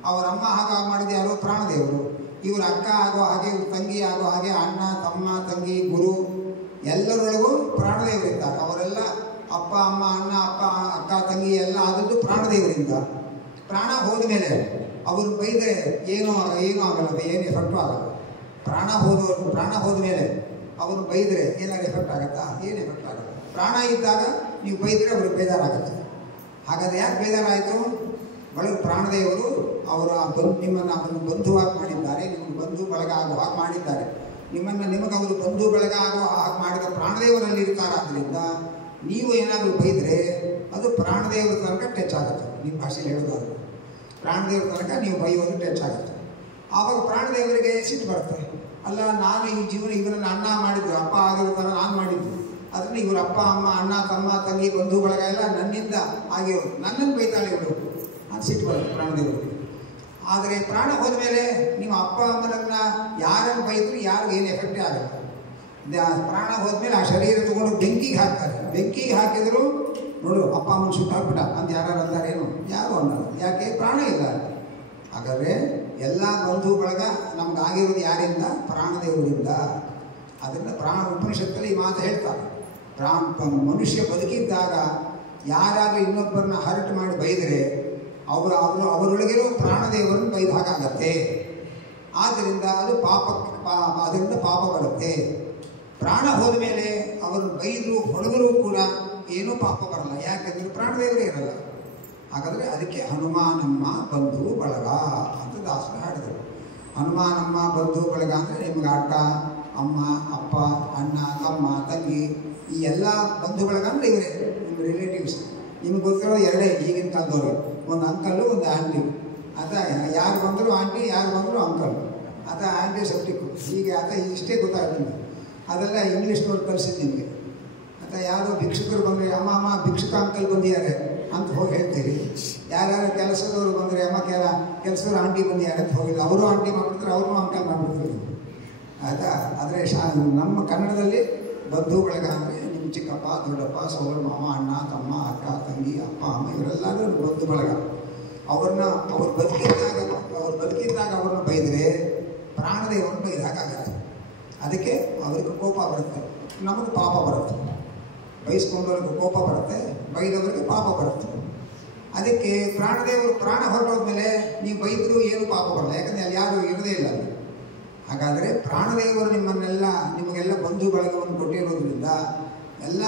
ಅವರ ಅಮ್ಮ ಹಾಗಾಗಿ ಮಾಡಿದ್ದು ಯಾರು? ಪ್ರಾಣದೇವರು. ಇವ್ರ ಅಕ್ಕ ಆಗೋ ಹಾಗೆ, ಇವ್ರ ತಂಗಿ ಆಗೋ ಹಾಗೆ, ಅಣ್ಣ ತಮ್ಮ ತಂಗಿ ಗುರು ಎಲ್ಲರೊಳಗೂ ಪ್ರಾಣದೇವರಿದ್ದಾರೆ. ಅವರೆಲ್ಲ ಅಪ್ಪ ಅಮ್ಮ ಅಣ್ಣ ಅಕ್ಕ ತಂಗಿ ಎಲ್ಲ ಆದದ್ದು ಪ್ರಾಣದೇವರಿಂದ. ಪ್ರಾಣ ಹೋದ ಮೇಲೆ ಅವರು ಬೈದರೆ ಏನೂ ಆಗಲ್ಲ, ಏನು ಎಫೆಕ್ಟು ಆಗಲ್ಲ. ಪ್ರಾಣ ಹೋದ ಮೇಲೆ ಅವರು ಬೈದರೆ ಏನಾದ್ರು ಎಫೆಕ್ಟ್ ಆಗುತ್ತಾ? ಏನು ಎಫೆಕ್ಟ್ ಆಗಲ್ಲ. ಪ್ರಾಣ ಇದ್ದಾಗ ನೀವು ಬೈದರೆ ಅವ್ರಿಗೆ ಬೇಜಾರಾಗುತ್ತೆ. ಹಾಗಾದರೆ ಯಾಕೆ ಬೇಜಾರಾಯಿತು? ಒಳಗೆ ಪ್ರಾಣದೇವರು ನಿಮ್ಮನ್ನು ಅವರನ್ನು ಬಂಧುವಾಗಿ ಮಾಡಿದ್ದಾರೆ, ನಿಮಗೆ ಬಂಧು ಬಳಗ ಆಗೋ ಹಾಗೆ ಮಾಡಿದ್ದಾರೆ. ನಿಮಗೆ ಅವರು ಬಂಧು ಬಳಗ ಆಗೋ ಹಾಗೆ ಮಾಡಿದ ಪ್ರಾಣದೇವರಲ್ಲಿ ಇರ್ತಾರಾದ್ರಿಂದ ನೀವು ಏನಾದರೂ ಬೈದರೆ ಅದು ಪ್ರಾಣದೇವರ ತನಕ ಟಚ್ ಆಗುತ್ತೆ. ನಿಮ್ಮ ಭಾಷೆಯಲ್ಲಿ ಹೇಳೋದಾದ್ರೆ ಪ್ರಾಣದೇವರ ತನಕ ನೀವು ಬೈಯೋದು ಟಚ್ ಆಗುತ್ತೆ. ಆವಾಗ ಪ್ರಾಣದೇವರಿಗೆ ಸಿಟ್ಟು ಬರುತ್ತೆ. ಅಲ್ಲ, ನಾನು ಈ ಜೀವನ ಇವರನ್ನು ಅಣ್ಣ ಮಾಡಿದ್ದು, ಅಪ್ಪ ಆಗಿರೋ ಥರ ನಾನು ಮಾಡಿದ್ದು, ಅದನ್ನು ಇವರ ಅಪ್ಪ ಅಮ್ಮ ಅಣ್ಣ ತಮ್ಮ ತಂಗಿ ಬಂಧು ಬಳಗ ಎಲ್ಲ ನನ್ನಿಂದ ಆಗಿರೋದು, ನನ್ನನ್ನು ಬೈತಾಳೆ ಇವರು ಅಂತ ಸಿಟ್ಟು ಬರುತ್ತೆ ಪ್ರಾಣದೇವರಿಗೆ. ಆದರೆ ಪ್ರಾಣ ಹೋದ ಮೇಲೆ ನೀವು ಅಪ್ಪ ಅಮ್ಮನನ್ನ ಯಾರನ್ನು ಬೈದ್ರು ಯಾರಿಗೂ ಏನು ಎಫೆಕ್ಟೇ ಆಗಲ್ಲ. ಪ್ರಾಣ ಹೋದ್ಮೇಲೆ ಆ ಶರೀರ ತಗೊಂಡು ಬೆಂಕಿಗೆ ಹಾಕ್ತಾರೆ. ಬೆಂಕಿಗೆ ಹಾಕಿದ್ರು ನೋಡು ಅಪ್ಪ ಅಮ್ಮನ ಸುಟ್ಟಾಕ್ಬಿಟ್ಟ ಅಂತ ಯಾರು ಅಂತಾರೇನು? ಯಾರು ಅನ್ನಲ್ಲ. ಯಾಕೆ? ಪ್ರಾಣ ಇಲ್ಲ. ಹಾಗಾದರೆ ಎಲ್ಲ ಬಂಧು ಬಳಗ ನಮಗಾಗಿರೋದು ಯಾರಿಂದ? ಪ್ರಾಣದೇವರಿಂದ. ಅದರಿಂದ ಪ್ರಾಣ ಉಪನಿಷತ್ತಲ್ಲಿ ಈ ಮಾತು ಹೇಳ್ತಾರೆ. ಮನುಷ್ಯ ಬದುಕಿದ್ದಾಗ ಯಾರಾದರೂ ಇನ್ನೊಬ್ಬರನ್ನ ಹರ್ಟ್ ಮಾಡಿ ಬೈದರೆ ಅವರೊಳಗಿರೋ ಪ್ರಾಣದೇವರನ್ನು ಬೈದ ಹಾಗಾಗತ್ತೆ. ಆದ್ದರಿಂದ ಅದು ಅದರಿಂದ ಪಾಪ ಬರುತ್ತೆ. ಪ್ರಾಣ ಹೋದ ಮೇಲೆ ಅವರು ಬೈದರು ಹೊಡೆದರೂ ಕೂಡ ಏನೂ ಪಾಪ ಬರಲ್ಲ. ಯಾಕೆಂದರೆ ಪ್ರಾಣದೇವರೇ ಇರಲ್ಲ. ಹಾಗಾದರೆ ಅದಕ್ಕೆ ಹನುಮಾನಮ್ಮ ಬಂಧು ಬಳಗ ಅಂತ ದಾಸರು ಹಾಡಿದರು. ಹನುಮಾನಮ್ಮ ಬಂಧು ಬಳಗ ಅಂದರೆ ನಿಮ್ಗೆ ಅಕ್ಕ, ಅಮ್ಮ, ಅಪ್ಪ, ಅಣ್ಣ, ತಮ್ಮ, ತಂಗಿ, ಈ ಎಲ್ಲ ಬಂಧು ಬಳಗ ಅಂದರೆ ಇವರೇ ನಿಮ್ಮ ರಿಲೇಟಿವ್ಸ್. ನಿಮ್ಗೆ ಗೊತ್ತಿರೋದು ಎರಡೇ ಈಗಿನ ಕಾಲದವ್ರಿಗೆ, ಒಂದು ಅಂಕಲ್ಲು, ಒಂದು ಆಂಟಿ. ಯಾರು ಬಂದರೂ ಆಂಟಿ, ಯಾರು ಬಂದರೂ ಅಂಕಲ್. ಆಂಟಿ ಸೆಪ್ಟಿಕ್ಕು. ಹೀಗೆ ಇಷ್ಟೇ ಗೊತ್ತಾಗ್ತದೆ. ಅದೆಲ್ಲ ಇಂಗ್ಲೀಷ್ನವ್ರು ಕಲಿಸಿದ್ದು ನಿಮಗೆ. ಯಾವುದೋ ಭಿಕ್ಷುಕರು ಬಂದರೆ ಅಮ್ಮ ಭಿಕ್ಷುಕ ಅಂಕಲ್ ಬಂದಿದ್ದಾರೆ ಅಂತ ಹೋಗಿ ಹೇಳ್ತೀರಿ. ಯಾರ್ಯಾರು ಕೆಲಸದವರು ಬಂದರೆ ಅಮ್ಮ ಕೆಲಸದವ್ರು ಆಂಟಿ ಬಂದಿದ್ದಾರೆ ಅಂತ ಹೋಗಿದ್ರು. ಅವರು ಆಂಟಿ ಮಾಡಿಬಿಡ್ತಾರೆ, ಅವ್ರನ್ನೂ ಅಂಕಲ್ ಮಾಡಿಬಿಡ್ತೀವಿ. ಆದರೆ ನಮ್ಮ ಕನ್ನಡದಲ್ಲಿ ಬಂಧು ಬಳಗ ಅಂದರೆ ನಿಮ್ಮ ಚಿಕ್ಕಪ್ಪ, ದೊಡ್ಡಪ್ಪ, ಸೋದರ ಮಾವ, ಅಣ್ಣ, ತಮ್ಮ, ಅಕ್ಕ, ತಂಗಿ, ಅಪ್ಪ, ಅಮ್ಮ ಇವರೆಲ್ಲರೂ ಬಂಧು ಬಳಗ. ಅವ್ರು ಬದುಕಿದ್ದಾಗ ಅವ್ರನ್ನ ಬೈದರೆ ಪ್ರಾಣದೇವರನ್ನು ಬೈದಾಗತ್ತೆ. ಅದಕ್ಕೆ ಅವ್ರಿಗೆ ಕೋಪ ಬರುತ್ತೆ, ನಮಗೆ ಪಾಪ ಬರುತ್ತೆ. ಬೈಸ್ಕೊಂಡವ್ರಿಗೆ ಕೋಪ ಬರುತ್ತೆ, ಬೈದವ್ರಿಗೆ ಪಾಪ ಬರುತ್ತೆ. ಅದಕ್ಕೆ ಪ್ರಾಣದೇವರು ಪ್ರಾಣ ಹೊರಟೋದ್ಮೇಲೆ ನೀವು ಬೈದರೂ ಏನು ಪಾಪ ಬರಲ್ಲ. ಯಾಕಂದರೆ ಅಲ್ಲಿ ಯಾರು ಇರೋದೇ ಇಲ್ಲ ಅಲ್ಲಿ. ಹಾಗಾದರೆ ಪ್ರಾಣದೇವರು ನಿಮಗೆಲ್ಲ ಬಂಧು ಬಳಗವನ್ನು ಕೊಟ್ಟಿರೋದ್ರಿಂದ ಎಲ್ಲ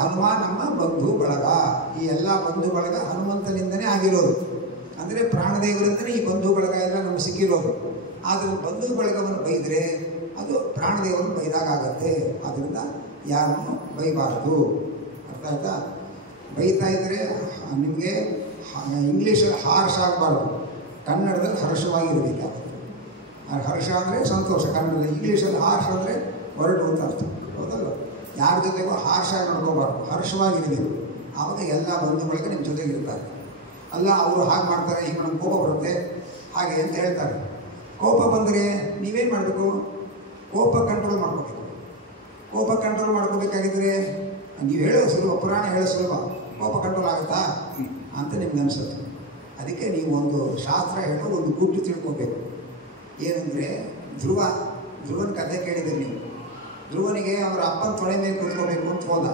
ಹನುಮಾನ್ ನಮ್ಮ ಬಂಧು ಬಳಗ. ಈ ಎಲ್ಲ ಬಂಧು ಬಳಗ ಹನುಮಂತನಿಂದನೇ ಆಗಿರೋದು. ಅಂದರೆ ಪ್ರಾಣದೇವರಿಂದನೇ ಈ ಬಂಧು ಬಳಗ ಎಲ್ಲ ನಮ್ಗೆ ಸಿಕ್ಕಿರೋದು. ಆದರೆ ಬಂಧು ಬಳಗವನ್ನು ಬೈದರೆ ಅದು ಪ್ರಾಣದೇವರನ್ನು ಬೈದಾಗತ್ತೆ. ಆದ್ದರಿಂದ ಯಾರನ್ನು ಬೈಬಾರ್ದು. ಅರ್ಥ ಆಯ್ತಾ? ಬೈತಾ ಇದ್ದರೆ ನಿಮಗೆ ಇಂಗ್ಲೀಷಲ್ಲಿ ಹಾರ್ಷ್ ಆಗಬಾರ್ದು, ಕನ್ನಡದಲ್ಲಿ ಹರ್ಷವಾಗಿರಬೇಕಾಗುತ್ತೆ. ಹರ್ಷ ಅಂದರೆ ಸಂತೋಷ ಕನ್ನಡದಲ್ಲಿ. ಇಂಗ್ಲೀಷಲ್ಲಿ ಹಾರ್ಷ್ ಅಂದರೆ ಹೊರಟು ಅಂತ ಅರ್ಥ. ಹೌದಲ್ಲ? ಯಾರ ಜೊತೆಗೂ ಹಾರ್ಷ್ ಆಗಿ ನಡ್ಕೋಬಾರ್ದು, ಹರ್ಷವಾಗಿರಬೇಕು. ಆವಾಗ ಎಲ್ಲ ಬಂಧು ಬಳಗ ನಿಮ್ಮ ಜೊತೆಗಿರ್ತಾರೆ. ಅಲ್ಲ ಅವರು ಹಾಗೆ ಮಾಡ್ತಾರೆ, ಈಗ ನಮ್ಗೆ ಕೋಪ ಬರುತ್ತೆ ಹಾಗೆ ಅಂತ ಹೇಳ್ತಾರೆ. ಕೋಪ ಬಂದರೆ ನೀವೇನು ಮಾಡಬೇಕು? ಕೋಪ ಕಂಟ್ರೋಲ್ ಮಾಡ್ಕೋಬೇಕು. ಕೋಪ ಕಂಟ್ರೋಲ್ ಮಾಡ್ಕೋಬೇಕಾಗಿದ್ದರೆ ನೀವು ಹೇಳೋದು ಸುಲಭ, ಪುರಾಣ ಹೇಳೋ ಸುಲಭ. ಕೋಪ ಕಂಟ್ರೋಲ್ ಆಗುತ್ತಾ ಅಂತ ನಿಮ್ಗೆ ಅನಿಸುತ್ತೆ. ಅದಕ್ಕೆ ನೀವು ಒಂದು ಶಾಸ್ತ್ರ ಹೇಳೋ ಒಂದು ಗುಟ್ಟು ತಿಳ್ಕೋಬೇಕು. ಏನಂದರೆ ಧ್ರುವನ ಕಥೆ ಕೇಳಿದ್ರಿ ನೀವು. ಧ್ರುವನಿಗೆ ಅವರ ಅಪ್ಪನ ತೊಳೆ ಮೇಲೆ ಕೂತ್ಕೋಬೇಕು ಅಂತ ಹೋದ.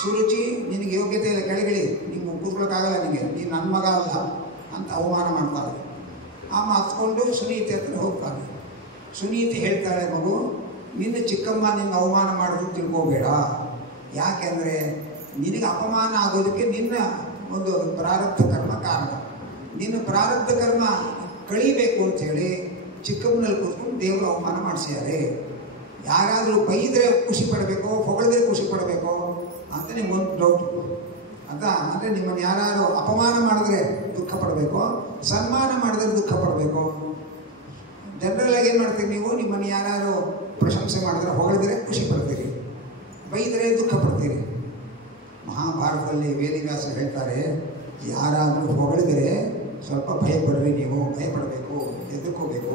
ಸುರುಚಿ ನಿನಗೆ ಯೋಗ್ಯತೆ ಇಲ್ಲ, ಕೆಳಗಿಳಿ, ನೀವು ಕೂತ್ಕೊಳ್ಳೋಕ್ಕಾಗಲ್ಲ, ನೀನು ನನ್ನ ಮಗ ಅಲ್ಲ ಅಂತ ಅವಮಾನ ಮಾಡ್ತಾಳೆ. ಅಮ್ಮ ಹತ್ಕೊಂಡು ಸುನೀತಿ ಹತ್ರ ಹೋಗ್ತಾನೆ. ಸುನೀತಿ ಹೇಳ್ತಾಳೆ, ಮಗು ನಿನ್ನ ಚಿಕ್ಕಮ್ಮ ನಿನ್ನ ಅವಮಾನ ಮಾಡೋದು ತಿಳ್ಕೋಬೇಡ. ಯಾಕೆಂದರೆ ನಿನಗೆ ಅಪಮಾನ ಆಗೋದಕ್ಕೆ ನಿನ್ನ ಒಂದು ಪ್ರಾರಬ್ಧ ಕರ್ಮ ಕಾರಣ. ನಿನ್ನ ಪ್ರಾರಬ್ಧ ಕರ್ಮ ಕಳೀಬೇಕು ಅಂಥೇಳಿ ಚಿಕ್ಕಮ್ಮನಲ್ಲಿ ಕೂತ್ಕೊಂಡು ದೇವರು ಅವಮಾನ ಮಾಡಿಸ್ಯಾರೆ. ಯಾರಾದರೂ ಬೈದರೆ ಖುಷಿ ಪಡಬೇಕು, ಹೊಗಳಿದ್ರೆ ಖುಷಿ ಪಡಬೇಕು ಅಂತ ನಿಮ್ಗೊಂದು ಡೌಟ್. ಅಂದರೆ ನಿಮ್ಮನ್ನು ಯಾರು ಅಪಮಾನ ಮಾಡಿದ್ರೆ ದುಃಖ ಪಡಬೇಕು, ಸನ್ಮಾನ ಮಾಡಿದ್ರೆ ದುಃಖ ಪಡಬೇಕು. ಜನರಲ್ಲಾಗಿ ಏನು ಮಾಡ್ತೀರಿ ನೀವು? ನಿಮ್ಮನ್ನು ಯಾರು ಪ್ರಶಂಸೆ ಮಾಡಿದ್ರೆ ಹೊಗಳಿದ್ರೆ ಖುಷಿ ಪಡ್ತೀರಿ, ಬೈದರೆ ದುಃಖ ಪಡ್ತೀರಿ. ಮಹಾಭಾರತದಲ್ಲಿ ವೇದವ್ಯಾಸರು ಹೇಳ್ತಾರೆ, ಯಾರಾದರೂ ಹೊಗಳಿದರೆ ಸ್ವಲ್ಪ ಭಯಪಡ್ರಿ, ನೀವು ಭಯಪಡಬೇಕು, ಎದುರ್ಕೋಬೇಕು.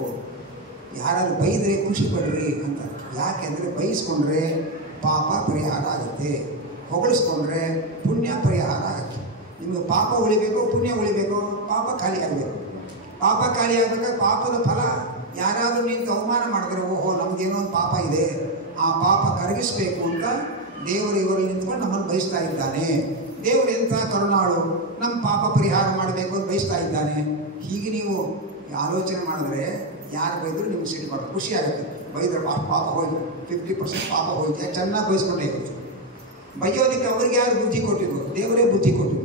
ಯಾರಾದರೂ ಬೈದರೆ ಖುಷಿ ಪಡ್ರಿ ಅಂತ. ಯಾಕೆಂದರೆ ಬೈಸ್ಕೊಂಡ್ರೆ ಪಾಪ ಪರಿಹಾರ ಆಗುತ್ತೆ, ಹೊಗಳಿಸ್ಕೊಂಡ್ರೆ ಪುಣ್ಯ ಪರಿಹಾರ ಆಗುತ್ತೆ. ನಿಮಗೆ ಪಾಪ ಉಳಿಬೇಕು, ಪುಣ್ಯ ಉಳಿಬೇಕು, ಪಾಪ ಖಾಲಿ ಆಗಬೇಕು. ಪಾಪ ಖಾಲಿ ಆಗಬೇಕಾದ್ರೆ ಪಾಪದ ಫಲ ಯಾರಾದರೂ ನಿಂತು ಅವಮಾನ ಮಾಡಿದ್ರೆ, ಓಹೋ ನಮ್ದೇನೋ ಒಂದು ಪಾಪ ಇದೆ, ಆ ಪಾಪ ಕರಗಿಸ್ಬೇಕು ಅಂತ ದೇವರು ಇವರಲ್ಲಿ ನಿಂತ್ಕೊಂಡು ನಮ್ಮನ್ನು ಬಯಸ್ತಾ ಇದ್ದಾನೆ. ದೇವರು ಎಂಥ ಕರುಣಾಳು, ನಮ್ಮ ಪಾಪ ಪರಿಹಾರ ಮಾಡಬೇಕು ಅಂತ ಬಯಸ್ತಾ ಇದ್ದಾನೆ. ಹೀಗೆ ನೀವು ಆಲೋಚನೆ ಮಾಡಿದ್ರೆ ಯಾರು ಬೈದರೂ ನಿಮ್ಗೆ ಸಿಟ್ಟು ಬರೋದು, ಖುಷಿ ಆಗುತ್ತೆ. ಬೈದ್ರೆ ಪಾಪ ಹೋಯ್ತು, 50% ಪಾಪ ಹೋಯ್ತು, ಯಾಕೆ ಚೆನ್ನಾಗಿ ಬಯಸ್ಕೊಂಡೇ ಇರುತ್ತೆ. ಬೈಯೋದಕ್ಕೆ ಅವ್ರಿಗೆ ಯಾರು ಬುದ್ಧಿ ಕೊಟ್ಟಿದ್ರು? ದೇವರೇ ಬುದ್ಧಿ ಕೊಟ್ಟರು.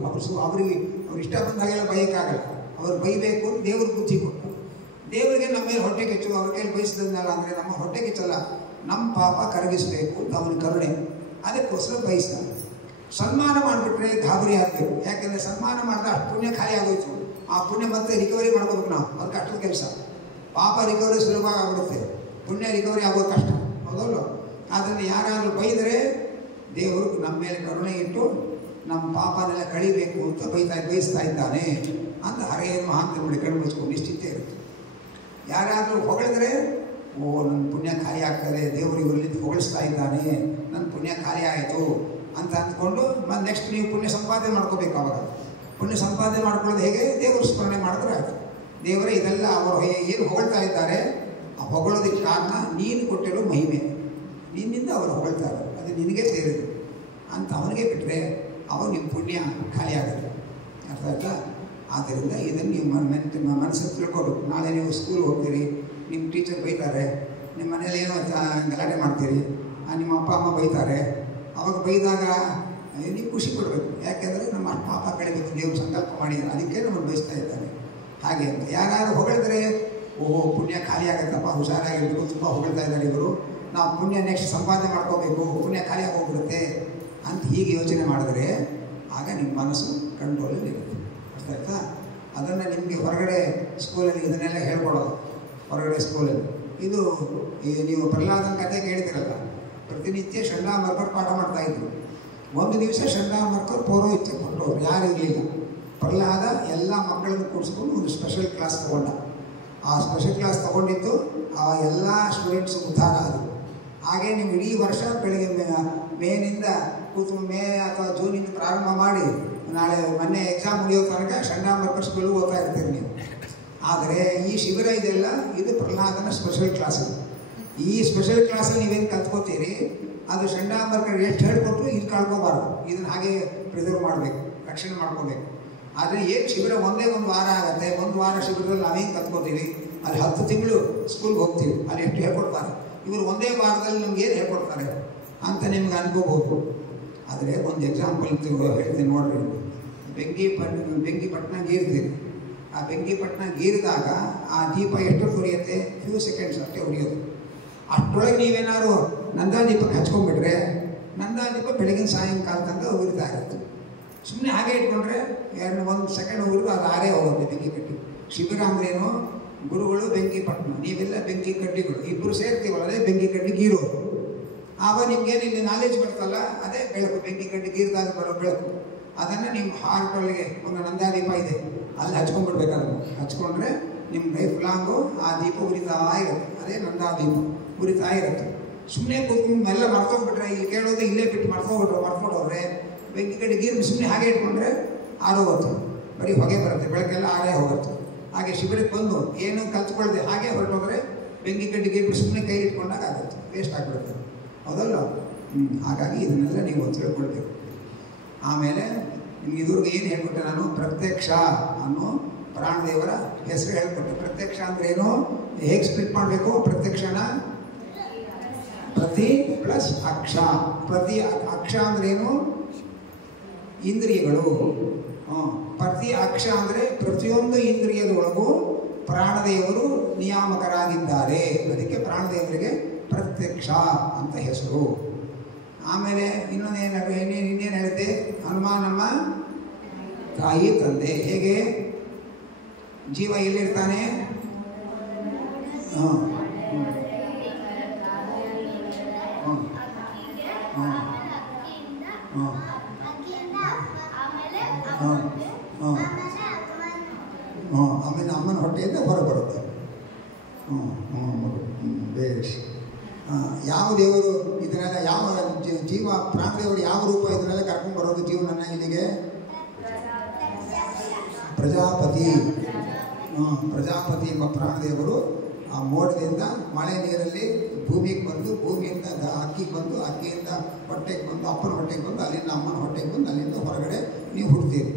ಅವ್ರಿಗೆ ಇಷ್ಟ ಬಂದಾಗೆಲ್ಲ ಬೈಯೋಕ್ಕಾಗಲ್ಲ. ಅವ್ರು ಬೈಬೇಕು, ದೇವ್ರಿಗೆ ಬುದ್ಧಿ ಕೊಟ್ಟರು. ದೇವರಿಗೆ ನಮ್ಮ ಮೇಲೆ ಹೊಟ್ಟೆ ಕಿಚ್ಚು, ಅವ್ರ ಕೈಲಿ ಬಯಸಿದ್ನಲ್ಲ ಅಂದರೆ ನಮ್ಮ ಹೊಟ್ಟೆ ಕಿಚ್ಚಲ್ಲ, ನಮ್ಮ ಪಾಪ ಕರಗಿಸಬೇಕು ಅಂತ ಅವನ ಕರುಣೆ. ಅದಕ್ಕೋಸ್ಕರ ಬಯಸ್ತಾನೆ. ಸನ್ಮಾನ ಮಾಡಿಬಿಟ್ರೆ ಗಾಬರಿ ಆಗ್ಬೇಕು. ಯಾಕೆಂದರೆ ಸನ್ಮಾನ ಮಾಡಿದ್ರೆ ಅಷ್ಟು ಪುಣ್ಯ ಖಾಲಿ ಆಗೋಯ್ತು. ಆ ಪುಣ್ಯ ಮತ್ತೆ ರಿಕವರಿ ಮಾಡ್ಕೋಬೇಕು ನಾವು. ಅದು ಕಷ್ಟದ ಕೆಲಸ. ಪಾಪ ರಿಕವರಿ ಸುಲಭ ಆಗಿಬಿಡುತ್ತೆ, ಪುಣ್ಯ ರಿಕವರಿ ಆಗೋದು ಕಷ್ಟ. ಹೌದಲ್ಲ? ಆದ್ದರಿಂದ ಯಾರಾದರೂ ಬೈದರೆ ದೇವರು ನಮ್ಮ ಮೇಲೆ ಕರುಣೆ ಇಟ್ಟು ನಮ್ಮ ಪಾಪನೆಲ್ಲ ಕಳಿಬೇಕು ಅಂತ ಬಯಸ್ತಾ ಇದ್ದಾನೆ ಅಂತ ಹರೆಯನ್ನು ಮಹಾಂತ ನೋಡಿ ಕಣ್ಣು ಮುಚ್ಕೊಂಡು ನಿಶ್ಚಿತ ಇರುತ್ತೆ. ಯಾರಾದರೂ ಹೊಗಳಿದ್ರೆ, ಓ ನನ್ನ ಪುಣ್ಯ ಖಾಲಿ ಆಗ್ತದೆ, ದೇವರು ಇವರಲ್ಲಿ ಹೊಗಳಿಸ್ತಾ ಇದ್ದಾನೆ, ನನ್ನ ಪುಣ್ಯ ಖಾಲಿ ಆಯಿತು ಅಂತ ಅಂದ್ಕೊಂಡು ನೆಕ್ಸ್ಟ್ ನೀವು ಪುಣ್ಯ ಸಂಪಾದನೆ ಮಾಡ್ಕೋಬೇಕು. ಅವಾಗ ಪುಣ್ಯ ಸಂಪಾದನೆ ಮಾಡ್ಕೊಳ್ಳೋದು ಹೇಗೆ? ದೇವರು ಸ್ಮರಣೆ ಮಾಡಿದ್ರೆ ಆಯಿತು. ದೇವರೇ ಇದೆಲ್ಲ ಅವರು ಏನು ಹೊಗಳ್ತಾ ಇದ್ದಾರೆ, ಆ ಹೊಗಳೋದಕ್ಕೆ ಕಾರಣ ನೀನು ಕೊಟ್ಟಿರೋ ಮಹಿಮೆ, ನಿನ್ನಿಂದ ಅವರು ಹೊಗಳ್ತಾರೆ, ಅದು ನಿನಗೆ ಸೇರಿದೆ ಅಂತ ಅವನಿಗೆ ಬಿಟ್ಟರೆ ಅವಾಗ ನಿಮ್ಮ ಪುಣ್ಯ ಖಾಲಿ ಆಗುತ್ತೆ. ಅರ್ಥ ಆಯ್ತಾ? ಆದ್ದರಿಂದ ಇದನ್ನು ನಿಮ್ಮ ಮನಸ್ಸಲ್ಲಿ ತಿಳ್ಕೊಬೇಕು. ನಾಳೆ ನೀವು ಸ್ಕೂಲ್ ಹೋಗ್ತೀರಿ, ನಿಮ್ಮ ಟೀಚರ್ ಬೈತಾರೆ, ನಿಮ್ಮ ಮನೇಲಿ ಏನೋ ಗಲಾಟೆ ಮಾಡ್ತೀರಿ, ನಿಮ್ಮ ಅಪ್ಪ ಅಮ್ಮ ಬೈತಾರೆ. ಅವಾಗ ಬೈದಾಗ ನೀವು ಖುಷಿ ಪಡಬೇಕು. ಯಾಕೆಂದರೆ ನಮ್ಮ ಪಾಪ ಬೆಳಿಬೇಕು, ದೇವ್ರು ಸಂಕಲ್ಪ ಮಾಡಿ ಅದಕ್ಕೆ ನಮ್ಮನ್ನು ಬಯಸ್ತಾ ಇದ್ದಾನೆ. ಹಾಗೆ ಅಂತ ಯಾರು ಹೊಗಳಿದ್ರೆ ಓಹೋ ಪುಣ್ಯ ಖಾಲಿ ಆಗುತ್ತಪ್ಪ, ಹುಷಾರಾಗಿರ್ಬೇಕು, ತುಂಬ ಹೊಗಳ್ತಾ ಇದ್ದಾರೆ ಇವರು, ನಾವು ಪುಣ್ಯ ನೆಕ್ಸ್ಟ್ ಸಂಪಾದನೆ ಮಾಡ್ಕೋಬೇಕು, ಪುಣ್ಯ ಖಾಲಿಯಾಗಿ ಹೋಗ್ಬಿಡುತ್ತೆ ಅಂತ ಹೀಗೆ ಯೋಚನೆ ಮಾಡಿದ್ರೆ ಆಗ ನಿಮ್ಮ ಮನಸ್ಸು ಕಂಟ್ರೋಲಲ್ಲಿ ಇರುತ್ತೆ. ಅರ್ಥ ಆಯ್ತಾ? ಅದನ್ನು ನಿಮಗೆ ಹೊರಗಡೆ ಸ್ಕೂಲಲ್ಲಿ ಇದನ್ನೆಲ್ಲ ಹೇಳ್ಕೊಡೋದು. ಹೊರಗಡೆ ಸ್ಕೂಲಲ್ಲಿ ಇದು ನೀವು ಪ್ರಹ್ಲಾದನ ಕಥೆ ಕೇಳ್ತಿರಲ್ಲ, ಪ್ರತಿನಿತ್ಯ ಷಂಡಾಮರ್ಕರ್ ಪಾಠ ಮಾಡ್ತಾಯಿದ್ರು. ಒಂದು ದಿವಸ ಷಂಡಾಮರ್ಕರ್ ಪೌರೋಹಿತ್ಯ ಕೊಟ್ಟವರು, ಯಾರು ಇರಲಿಲ್ಲ. ಪ್ರಹ್ಲಾದ ಎಲ್ಲ ಮಕ್ಕಳನ್ನು ಕೂಡಿಸ್ಕೊಂಡು ಒಂದು ಸ್ಪೆಷಲ್ ಕ್ಲಾಸ್ ತೊಗೊಂಡ. ಆ ಸ್ಪೆಷಲ್ ಕ್ಲಾಸ್ ತೊಗೊಂಡಿದ್ದು ಆ ಎಲ್ಲ ಸ್ಟೂಡೆಂಟ್ಸ್ ಉದ್ಧಾರ ಆದರು. ಹಾಗೆ ನೀವು ಇಡೀ ವರ್ಷ ಬೆಳಗ್ಗೆ ಮೇನಿಂದ ಮೇ ಅಥವಾ ಜೂನಿಂದ ಪ್ರಾರಂಭ ಮಾಡಿ ನಾಳೆ ಮೊನ್ನೆ ಎಕ್ಸಾಮ್ ಮುಗಿಯೋ ತನಕ ಷಂಡಾಮರ್ಕರ್ ಸ್ಕೂಲಿಗೆ ಓದ್ತಾ ಇರ್ತೀರಿ ನೀವು. ಆದರೆ ಈ ಶಿಬಿರ ಇದೆಲ್ಲ ಇದು ಪ್ರಹ್ಲಾದನ ಸ್ಪೆಷಲ್ ಕ್ಲಾಸ್. ಈ ಸ್ಪೆಷಲ್ ಕ್ಲಾಸಲ್ಲಿ ನೀವೇನು ಕಲ್ತ್ಕೋತೀರಿ ಅದು ಷಂಡಾಮರ್ಕರ್ ಎಷ್ಟು ಹೇಳಿಕೊಟ್ರು ಇದು ಕಳ್ಕೋಬಾರ್ದು. ಇದನ್ನು ಹಾಗೆ ಪ್ರಿಸರ್ವ್ ಮಾಡಬೇಕು, ರಕ್ಷಣೆ ಮಾಡ್ಕೋಬೇಕು. ಆದರೆ ಏನು ಶಿಬಿರ ಒಂದೇ ಒಂದು ವಾರ ಆಗುತ್ತೆ, ಒಂದು ವಾರ ಶಿಬಿರದಲ್ಲಿ ನಾವೇನು ಕಲ್ತ್ಕೋತೀವಿ, ಅಲ್ಲಿ 10 ತಿಂಗಳು ಸ್ಕೂಲ್ಗೆ ಹೋಗ್ತೀವಿ, ಅಲ್ಲಿ ಎಷ್ಟು ಹೇಳ್ಕೊಡ್ತಾರೆ. ಇವರು ಒಂದೇ ವಾರದಲ್ಲಿ ನಮ್ಗೆ ಏನು ಹೇಳ್ಕೊಡ್ತಾರೆ ಅಂತ ನಿಮ್ಗೆ ಅನ್ಕೋಬೋದು. ಆದರೆ ಒಂದು ಎಕ್ಸಾಂಪಲ್ ಹೇಳ್ತೀನಿ ನೋಡ್ರಿ. ಬೆಂಕಿಪಟ್ಟಣ ಗೀರ್ತೀರಿ. ಆ ಬೆಂಕಿಪಟ್ಟಣ ಗೀರಿದಾಗ ಆ ದೀಪ ಎಷ್ಟು ಉರಿಯುತ್ತೆ? ಫ್ಯೂ ಸೆಕೆಂಡ್ಸ್ ಅಷ್ಟೇ ಉರಿಯೋದು. ಅಷ್ಟರೊಳಗೆ ನೀವೇನಾದ್ರು ನಂದಾದೀಪಕ್ಕೆ ಹಚ್ಕೊಂಡ್ಬಿಟ್ರೆ ನಂದಾದೀಪ ಬೆಳಗಿನ ಸಾಯಂಕಾಲ ತನಕ ಉರಿತಾ ಇರುತ್ತೆ. ಸುಮ್ಮನೆ ಹಾಗೆ ಇಟ್ಕೊಂಡ್ರೆ 1 ಸೆಕೆಂಡ್ ಉರಿದು ಅದು ಆರೇ ಹೋಗುತ್ತೆ ಬೆಂಕಿ ಕಡ್ಡಿ. ಶಿಬಿರ ಅಂದ್ರೇನು? ಗುರುಗಳು ಬೆಂಕಿಪಟ್ಟಣ, ನೀವೆಲ್ಲ ಬೆಂಕಿ ಕಡ್ಡಿಗಳು, ಇಬ್ಬರು ಸೇರ್ತೀವಲ್ಲ ಅದೇ ಬೆಂಕಿ ಕಡ್ಡಿ ಗೀರೋದು. ಆವಾಗ ನಿಮ್ಗೇನು ಇಲ್ಲಿ ನಾಲೆಜ್ ಬರ್ತಲ್ಲ, ಅದೇ ಬೆಳಕು, ಬೆಂಕಿ ಕಡ್ಡಿ ಗೀರಿದಾಗ ಬರೋ ಬೆಳಕು. ಅದನ್ನು ನಿಮ್ಮ ಹಾರ್ಟೊಳಗೆ ಒಂದು ನಂದಾದೀಪ ಇದೆ, ಅಲ್ಲಿ ಹಚ್ಕೊಂಡ್ಬಿಡ್ಬೇಕು. ಅದನ್ನು ಹಚ್ಕೊಂಡ್ರೆ ನಿಮ್ಮ ಲೈಫ್ ಲಾಂಗು ಆ ದೀಪ ಉರಿತಾ ಇರುತ್ತೆ. ಅದೇ ನಂದಾದೀಪ ಉರಿತಾ ಇರುತ್ತೆ. ಸುಮ್ಮನೆ ಕೂತ್ಕೊಂಡು ಎಲ್ಲ ಮರ್ತೋಗ್ಬಿಟ್ರೆ, ಇಲ್ಲಿ ಕೇಳೋದು ಇಲ್ಲೇ ಬಿಟ್ಟು ಮರ್ತೋಗ್ಬಿಟ್ಟವ್ರೆ ಬೆಂಕಿ ಕಡ್ಡಿ ಗೀರಿ ಸುಮ್ಮನೆ ಹಾಗೆ ಇಟ್ಕೊಂಡ್ರೆ ಆರೋಗುತ್ತೆ, ಬರೀ ಹೊಗೆ ಬರುತ್ತೆ, ಬೆಳಕೆಲ್ಲ ಆರೇ ಹೋಗುತ್ತೆ. ಹಾಗೆ ಶಿಬಿರಕ್ಕೆ ಬಂದು ಏನು ಕಲ್ತ್ಕೊಳ್ದೆ ಹಾಗೆ ಹೊರಟೋದ್ರೆ ಬೆಂಕಿ ಕಡ್ಡಿ ಗೀರಿ ಸುಮ್ಮನೆ ಕೈ ಇಟ್ಕೊಂಡಾಗ ಆಗುತ್ತೆ, ವೇಸ್ಟ್ ಆಗಿಬಿಡುತ್ತೆ. ಹೌದಲ್ಲ? ಹಾಗಾಗಿ ಇದನ್ನೆಲ್ಲ ನೀವು ತಿಳ್ಕೊಳ್ಬೇಕು. ಆಮೇಲೆ ನಿಮ್ಗೆ ಇದುವರೆಗೆ ಏನು ಹೇಳ್ಕೊಟ್ಟೆ ನಾನು? ಪ್ರತ್ಯಕ್ಷ ಅನ್ನೋ ಪ್ರಾಣದೇವರ ಹೆಸರು ಹೇಳ್ಕೊಟ್ಟೆ. ಪ್ರತ್ಯಕ್ಷ ಅಂದ್ರೆ ಏನು, ಹೇಗೆ ಸ್ಪ್ಲಿಟ್ ಮಾಡಬೇಕು? ಪ್ರತ್ಯಕ್ಷನ ಪ್ರತಿ ಪ್ಲಸ್ ಅಕ್ಷ. ಪ್ರತಿ ಅಕ್ಷ ಅಂದ್ರೇನು? ಇಂದ್ರಿಯಗಳು. ಪ್ರತಿ ಅಕ್ಷ ಅಂದರೆ ಪ್ರತಿಯೊಂದು ಇಂದ್ರಿಯದೊಳಗೂ ಪ್ರಾಣದೇವರು ನಿಯಾಮಕರಾಗಿದ್ದಾರೆ. ಅದಕ್ಕೆ ಪ್ರಾಣದೇವರಿಗೆ ಪ್ರತ್ಯಕ್ಷ ಅಂತ ಹೆಸರು. ಆಮೇಲೆ ಇನ್ನೇನು ಹೇಳಿದ್ದೆ? ಹನುಮಾನಮ್ಮ ತಾಯಿ ತಂದೆ. ಹೇಗೆ? ಜೀವ ಎಲ್ಲಿರ್ತಾನೆ? ಆಮೇಲೆ ಅಮ್ಮನ ಹೊಟ್ಟೆಯಿಂದ ಹೊರ ಬರುತ್ತೆ. ಬೇಷ್. ಯಾವ ದೇವರು ಇದನ್ನೆಲ್ಲ, ಯಾವ ಜೀವ ಪ್ರಾಣದೇವರು ಯಾವ ರೂಪ ಇದನ್ನೆಲ್ಲ ಕರ್ಕೊಂಡು ಬರೋದು ಜೀವನನ್ನ ಇಲ್ಲಿಗೆ? ಪ್ರಜಾಪತಿ. ಪ್ರಜಾಪತಿ ಎಂಬ ಪ್ರಾಣದೇವರು ಆ ಮೋಡದಿಂದ ಮಳೆ ನೀರಲ್ಲಿ ಭೂಮಿಗೆ ಬಂದು, ಭೂಮಿಯಿಂದ ಅಕ್ಕಿಗೆ ಬಂದು, ಅಕ್ಕಿಯಿಂದ ಹೊಟ್ಟೆಗೆ ಬಂದು, ಅಪ್ಪನ ಹೊಟ್ಟೆಗೆ ಬಂದು, ಅಲ್ಲಿಂದ ಅಮ್ಮನ ಹೊಟ್ಟೆಗೆ ಬಂದು, ಅಲ್ಲಿಂದ ಹೊರಗಡೆ ನೀವು ಹುಡ್ತೀರಿ.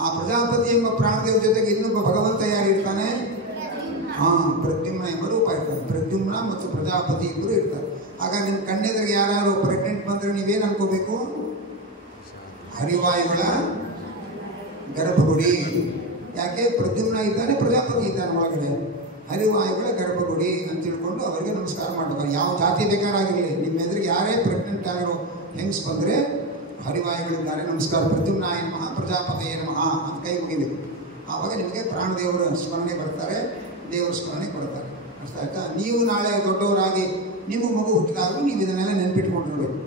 ಆ ಪ್ರಜಾಪತಿ ಎಂಬ ಪ್ರಾಣದೇವರ ಜೊತೆಗೆ ಇನ್ನೊಬ್ಬ ಭಗವಂತ ಯಾರಿರ್ತಾನೆ? ಪ್ರದ್ಯುಮ್ನ ಎಂಬ ರೂಪ ಇರ್ತಾರೆ. ಪ್ರದ್ಯುಮ್ನ ಮತ್ತು ಪ್ರಜಾಪತಿ ಇಬ್ಬರು ಇರ್ತಾರೆ. ಆಗ ನಿಮ್ಮ ಕಣ್ಣೆದುರಿಗೆ ಯಾರು ಪ್ರೆಗ್ನೆಂಟ್ ಬಂದರೆ ನೀವೇನು ಅನ್ಕೋಬೇಕು? ಹರಿವಾಯುಗಳ ಗರ್ಭಗುಡಿ. ಯಾಕೆ? ಪ್ರದ್ಯುಮ್ನ ಇದ್ದಾನೆ, ಪ್ರಜಾಪತಿ ಇದ್ದಾನೆ ಒಳಗಡೆ. ಹರಿವಾಯುಗಳ ಗರ್ಭಗುಡಿ ಅಂತ ತಿಳ್ಕೊಂಡು ಅವರಿಗೆ ನಮಸ್ಕಾರ ಮಾಡಬೇಕು. ಯಾವ ಜಾತಿ ಬೇಕಾರಾಗಿರಲಿ, ನಿಮ್ಮ ಎದುರಿಗೆ ಯಾರೇ ಪ್ರೆಗ್ನೆಂಟ್ ಆಗಿರೋ ಹೆಂಗ್ಸ್ ಬಂದರೆ ಹರಿವಾಯುಗಳಿದ್ದಾರೆ, ನಮಸ್ಕಾರ, ಪ್ರದ್ಯುಮ್ನಾಯ ನಮಃ, ಪ್ರಜಾಪತಿಯೇ ನಮಃ ಅಂತ ಕೈ ಮುಗಿಬೇಕು. ಆವಾಗ ನಿಮಗೆ ಪ್ರಾಣದೇವರ ಸ್ಮರಣೆ ಬರ್ತಾರೆ, ದೇವರ ಸ್ಮರಣೆ ಕೊಡ್ತಾರೆ. ಅರ್ಥ ಆಯ್ತಾ? ನೀವು ನಾಳೆ ದೊಡ್ಡವರಾಗಿ ನಿಮ್ಮ ಮಗು ಹುಟ್ಟಿದಾಗಲೂ ನೀವು ಇದನ್ನೆಲ್ಲ ನೆನ್ಪಿಟ್ಕೊಂಡಿರ್ಬೇಕು.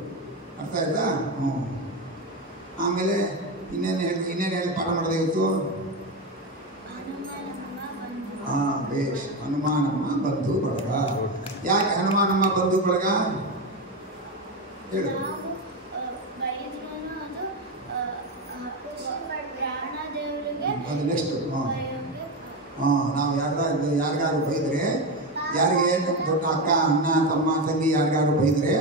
ಅರ್ಥ ಆಯ್ತಾ? ಆಮೇಲೆ ಇನ್ನೇನು ಹೇಳಿ ಪಾಠ ಮಾಡೋದು ಇವತ್ತು? ಬೇಷ್. ಹನುಮಾನಮ್ಮ ಬಂಧು ಬಳಗ. ಯಾಕೆ ಹನುಮಾನಮ್ಮ ಬಂಧು ಬಳಗ? ಹೇಳು. ನಾವು ಯಾರಿಗಾರು ಬೈದರೆ, ಯಾರಿಗೆ ದೊಡ್ಡ ಅಕ್ಕ ಅಣ್ಣ ತಮ್ಮ ತಂಗಿ ಯಾರಿಗಾರು ಬೈದರೆ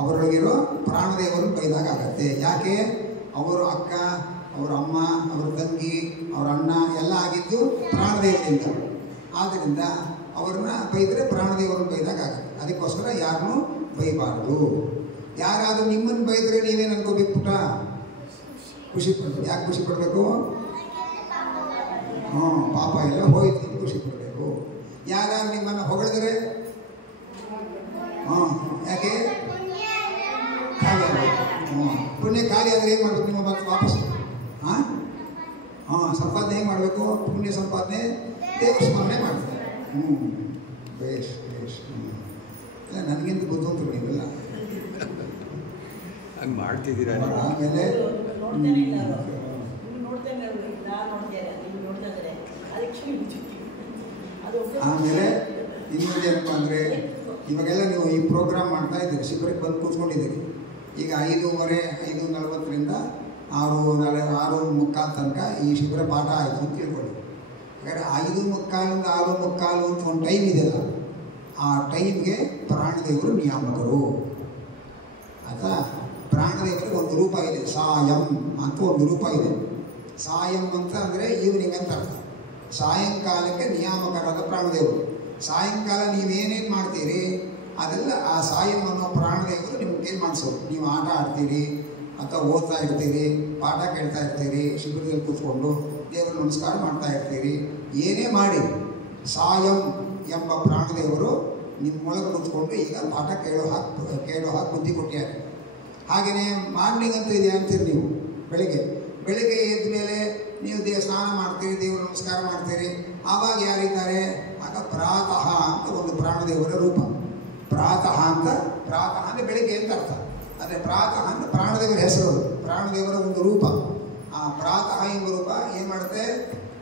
ಅವರೊಳಗಿರೋ ಪ್ರಾಣದೇವರನ್ನು ಬೈದಾಗ ಆಗತ್ತೆ. ಯಾಕೆ? ಅವರು ಅಕ್ಕ, ಅವರ ಅಮ್ಮ, ಅವರ ತಂಗಿ, ಅವರ ಅಣ್ಣ ಎಲ್ಲ ಆಗಿದ್ದು ಪ್ರಾಣದೇವರಿಂದ. ಆದ್ದರಿಂದ ಅವ್ರನ್ನ ಬೈದರೆ ಪ್ರಾಣದೇವರನ್ನು ಬೈದಾಗ ಆಗುತ್ತೆ. ಅದಕ್ಕೋಸ್ಕರ ಯಾರನ್ನೂ ಬೈಬಾರ್ದು. ಯಾರಾದರೂ ನಿಮ್ಮನ್ನು ಬೈದರೆ ನೀವೇನು ಅನ್ಕೋಬೇಕು ಪುಟ? ಖುಷಿ ಪಡಬೇಕು. ಯಾಕೆ ಖುಷಿ ಪಡಬೇಕು? ಪಾಪ ಎಲ್ಲ ಹೋಯ್ತು ಅಂತ ಖುಷಿ ಪಡಬೇಕು. ಯಾರು ನಿಮ್ಮನ್ನು ಹೊಗಳಿದರೆ ಯಾಕೆ? ಖಾಲಿ ಆಗಬೇಕು. ಪುಣ್ಯ ಖಾಲಿ ಆದರೆ ಏನು ಮಾಡಬೇಕು? ನಿಮ್ಮ ಮತ್ತೆ ವಾಪಸ್ ಸಂಪಾದನೆ ಹೇಗೆ ಮಾಡಬೇಕು? ಪುಣ್ಯ ಸಂಪಾದನೆ ದೇವ್ರ ಸ್ಮರಣೆ ಮಾಡಬೇಕು. ಬೇಷ್ ಬೇಷ್. ಇಲ್ಲ ನನಗಿಂತ ಬುದ್ಧಿವಂತರು ನೀವೆಲ್ಲ ಹಂಗೆ ಮಾಡ್ತಿದ್ದೀರಾ. ಆಮೇಲೆ ಆಮೇಲೆ ಇನ್ನೊಂದು ಏನಪ್ಪ ಅಂದರೆ, ಇವಾಗೆಲ್ಲ ನೀವು ಈ ಪ್ರೋಗ್ರಾಮ್ ಮಾಡ್ತಾ ಇದ್ದೀರಿ, ಶಿಬಿರಕ್ಕೆ ಬಂದು ಕೂತ್ಕೊಂಡಿದ್ದೀರಿ. ಈಗ 5:40ರಿಂದ 6:45 ತನಕ ಈ ಶಿಬಿರ ಪಾಠ ಆಯಿತು ಅಂತ ತಿಳ್ಕೊಳ್ಳಿ. ಯಾಕಂದರೆ 5:45ರಿಂದ 6:45 ಅಂತ ಒಂದು ಟೈಮ್ ಇದೆಯಲ್ಲ, ಆ ಟೈಮ್ಗೆ ಪ್ರಾಣದೇವರು ನಿಯಾಮಕರು. ಆಯಿತಾ? ಪ್ರಾಣದೇವರಿಗೆ ಒಂದು ರೂಪ ಇದೆ, ಸಾಯಂ ಅಂತ ಒಂದು ರೂಪ ಇದೆ. ಸಾಯಂ ಅಂತ ಅಂದರೆ ಈವ್ನಿಂಗ್ ಅಂತ ಅರ್ಥ. ಸಾಯಂಕಾಲಕ್ಕೆ ನಿಯಾಮಕರಾದ ಪ್ರಾಣದೇವರು. ಸಾಯಂಕಾಲ ನೀವೇನೇನು ಮಾಡ್ತೀರಿ ಅದೆಲ್ಲ ಆ ಸಾಯಂ ಅನ್ನೋ ಪ್ರಾಣದೇವರು ನಿಮ್ಗೆ ಏನು ಮಾಡಿಸೋರು. ನೀವು ಆಟ ಆಡ್ತೀರಿ ಅಥವಾ ಓದ್ತಾ ಇರ್ತೀರಿ, ಪಾಠ ಕೇಳ್ತಾ ಇರ್ತೀರಿ, ಶಿಬಿರದಲ್ಲಿ ಕೂತ್ಕೊಂಡು ದೇವರ ನಮಸ್ಕಾರ ಮಾಡ್ತಾ ಇರ್ತೀರಿ. ಏನೇ ಮಾಡಿ ಸಾಯಂ ಎಂಬ ಪ್ರಾಣದೇವರು ನಿಮ್ಮೊಳಗೆ ಕೂತ್ಕೊಂಡು ಈಗ ಪಾಠ ಕೇಳೋ ಹಾಕಿ ಬುದ್ಧಿ ಕೊಟ್ಟಿದ್ದಾರೆ. ಹಾಗೆಯೇ ಮಾರ್ನಿಂಗ್ ಅಂತ ಇದೆ ಅಂತೀರಿ ನೀವು. ಬೆಳಿಗ್ಗೆ ಎದ್ದ ಮೇಲೆ ನೀವು ಸ್ನಾನ ಮಾಡ್ತೀರಿ, ದೇವರ ನಮಸ್ಕಾರ ಮಾಡ್ತೀರಿ. ಆವಾಗ ಯಾರಿದ್ದಾರೆ? ಆಗ ಪ್ರಾತಃ ಅಂತ ಒಂದು ಪ್ರಾಣದೇವರ ರೂಪ. ಪ್ರಾತಃ ಅಂದರೆ ಬೆಳಿಗ್ಗೆ ಅಂತ ಅರ್ಥ. ಆದರೆ ಪ್ರಾತಃ ಅಂತ ಪ್ರಾಣದೇವರ ಹೆಸರು, ಪ್ರಾಣದೇವರ ಒಂದು ರೂಪ. ಆ ಪ್ರಾತಃ ಎಂಬ ರೂಪ ಏನು ಮಾಡುತ್ತೆ?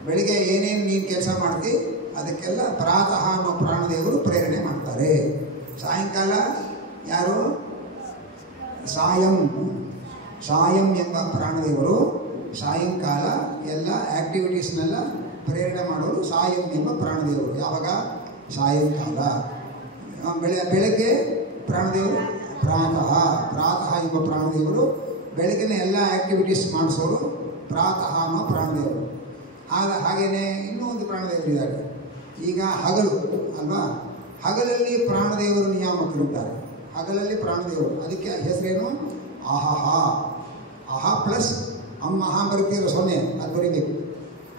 ಬೆಳಿಗ್ಗೆ ಏನೇನು ನೀನು ಕೆಲಸ ಮಾಡ್ತಿ ಅದಕ್ಕೆಲ್ಲ ಪ್ರಾತಃ ಅನ್ನೋ ಪ್ರಾಣದೇವರು ಪ್ರೇರಣೆ ಮಾಡ್ತಾರೆ. ಸಾಯಂಕಾಲ ಯಾರು? ಸಾಯಂ ಎಂಬ ಪ್ರಾಣದೇವರು ಸಾಯಂಕಾಲ ಎಲ್ಲ ಆ್ಯಕ್ಟಿವಿಟೀಸ್ನೆಲ್ಲ ಪ್ರೇರಣೆ ಮಾಡೋರು ಸಾಯಂ ಎಂಬ ಪ್ರಾಣದೇವರು. ಯಾವಾಗ? ಸಾಯಂಕಾಲ. ಬೆಳಗ್ಗೆ ಪ್ರಾಣದೇವರು ಪ್ರಾತಃ ಎಂಬ ಪ್ರಾಣದೇವರು ಬೆಳಗ್ಗಿನ ಎಲ್ಲ ಆ್ಯಕ್ಟಿವಿಟೀಸ್ ಮಾಡಿಸೋರು ಪ್ರಾತಃ ಅನ್ನೋ ಪ್ರಾಣದೇವರು. ಹಾಗೆಯೇ ಇನ್ನೂ ಒಂದು ಪ್ರಾಣದೇವರು ಇದ್ದಾರೆ. ಈಗ ಹಗಲು ಅಲ್ವಾ? ಹಗಲಲ್ಲಿ ಪ್ರಾಣದೇವರು ನಿಯಾಮಕರಿದ್ದಾರೆ. ಹಗಲಲ್ಲಿ ಪ್ರಾಣದೇವರು, ಅದಕ್ಕೆ ಹೆಸರೇನು? ಅಹ ಪ್ಲಸ್ ಅಮ್ಮಹ ಬರುತ್ತೀರೋ 0 ಅದು ಬರೀಬೇಕು.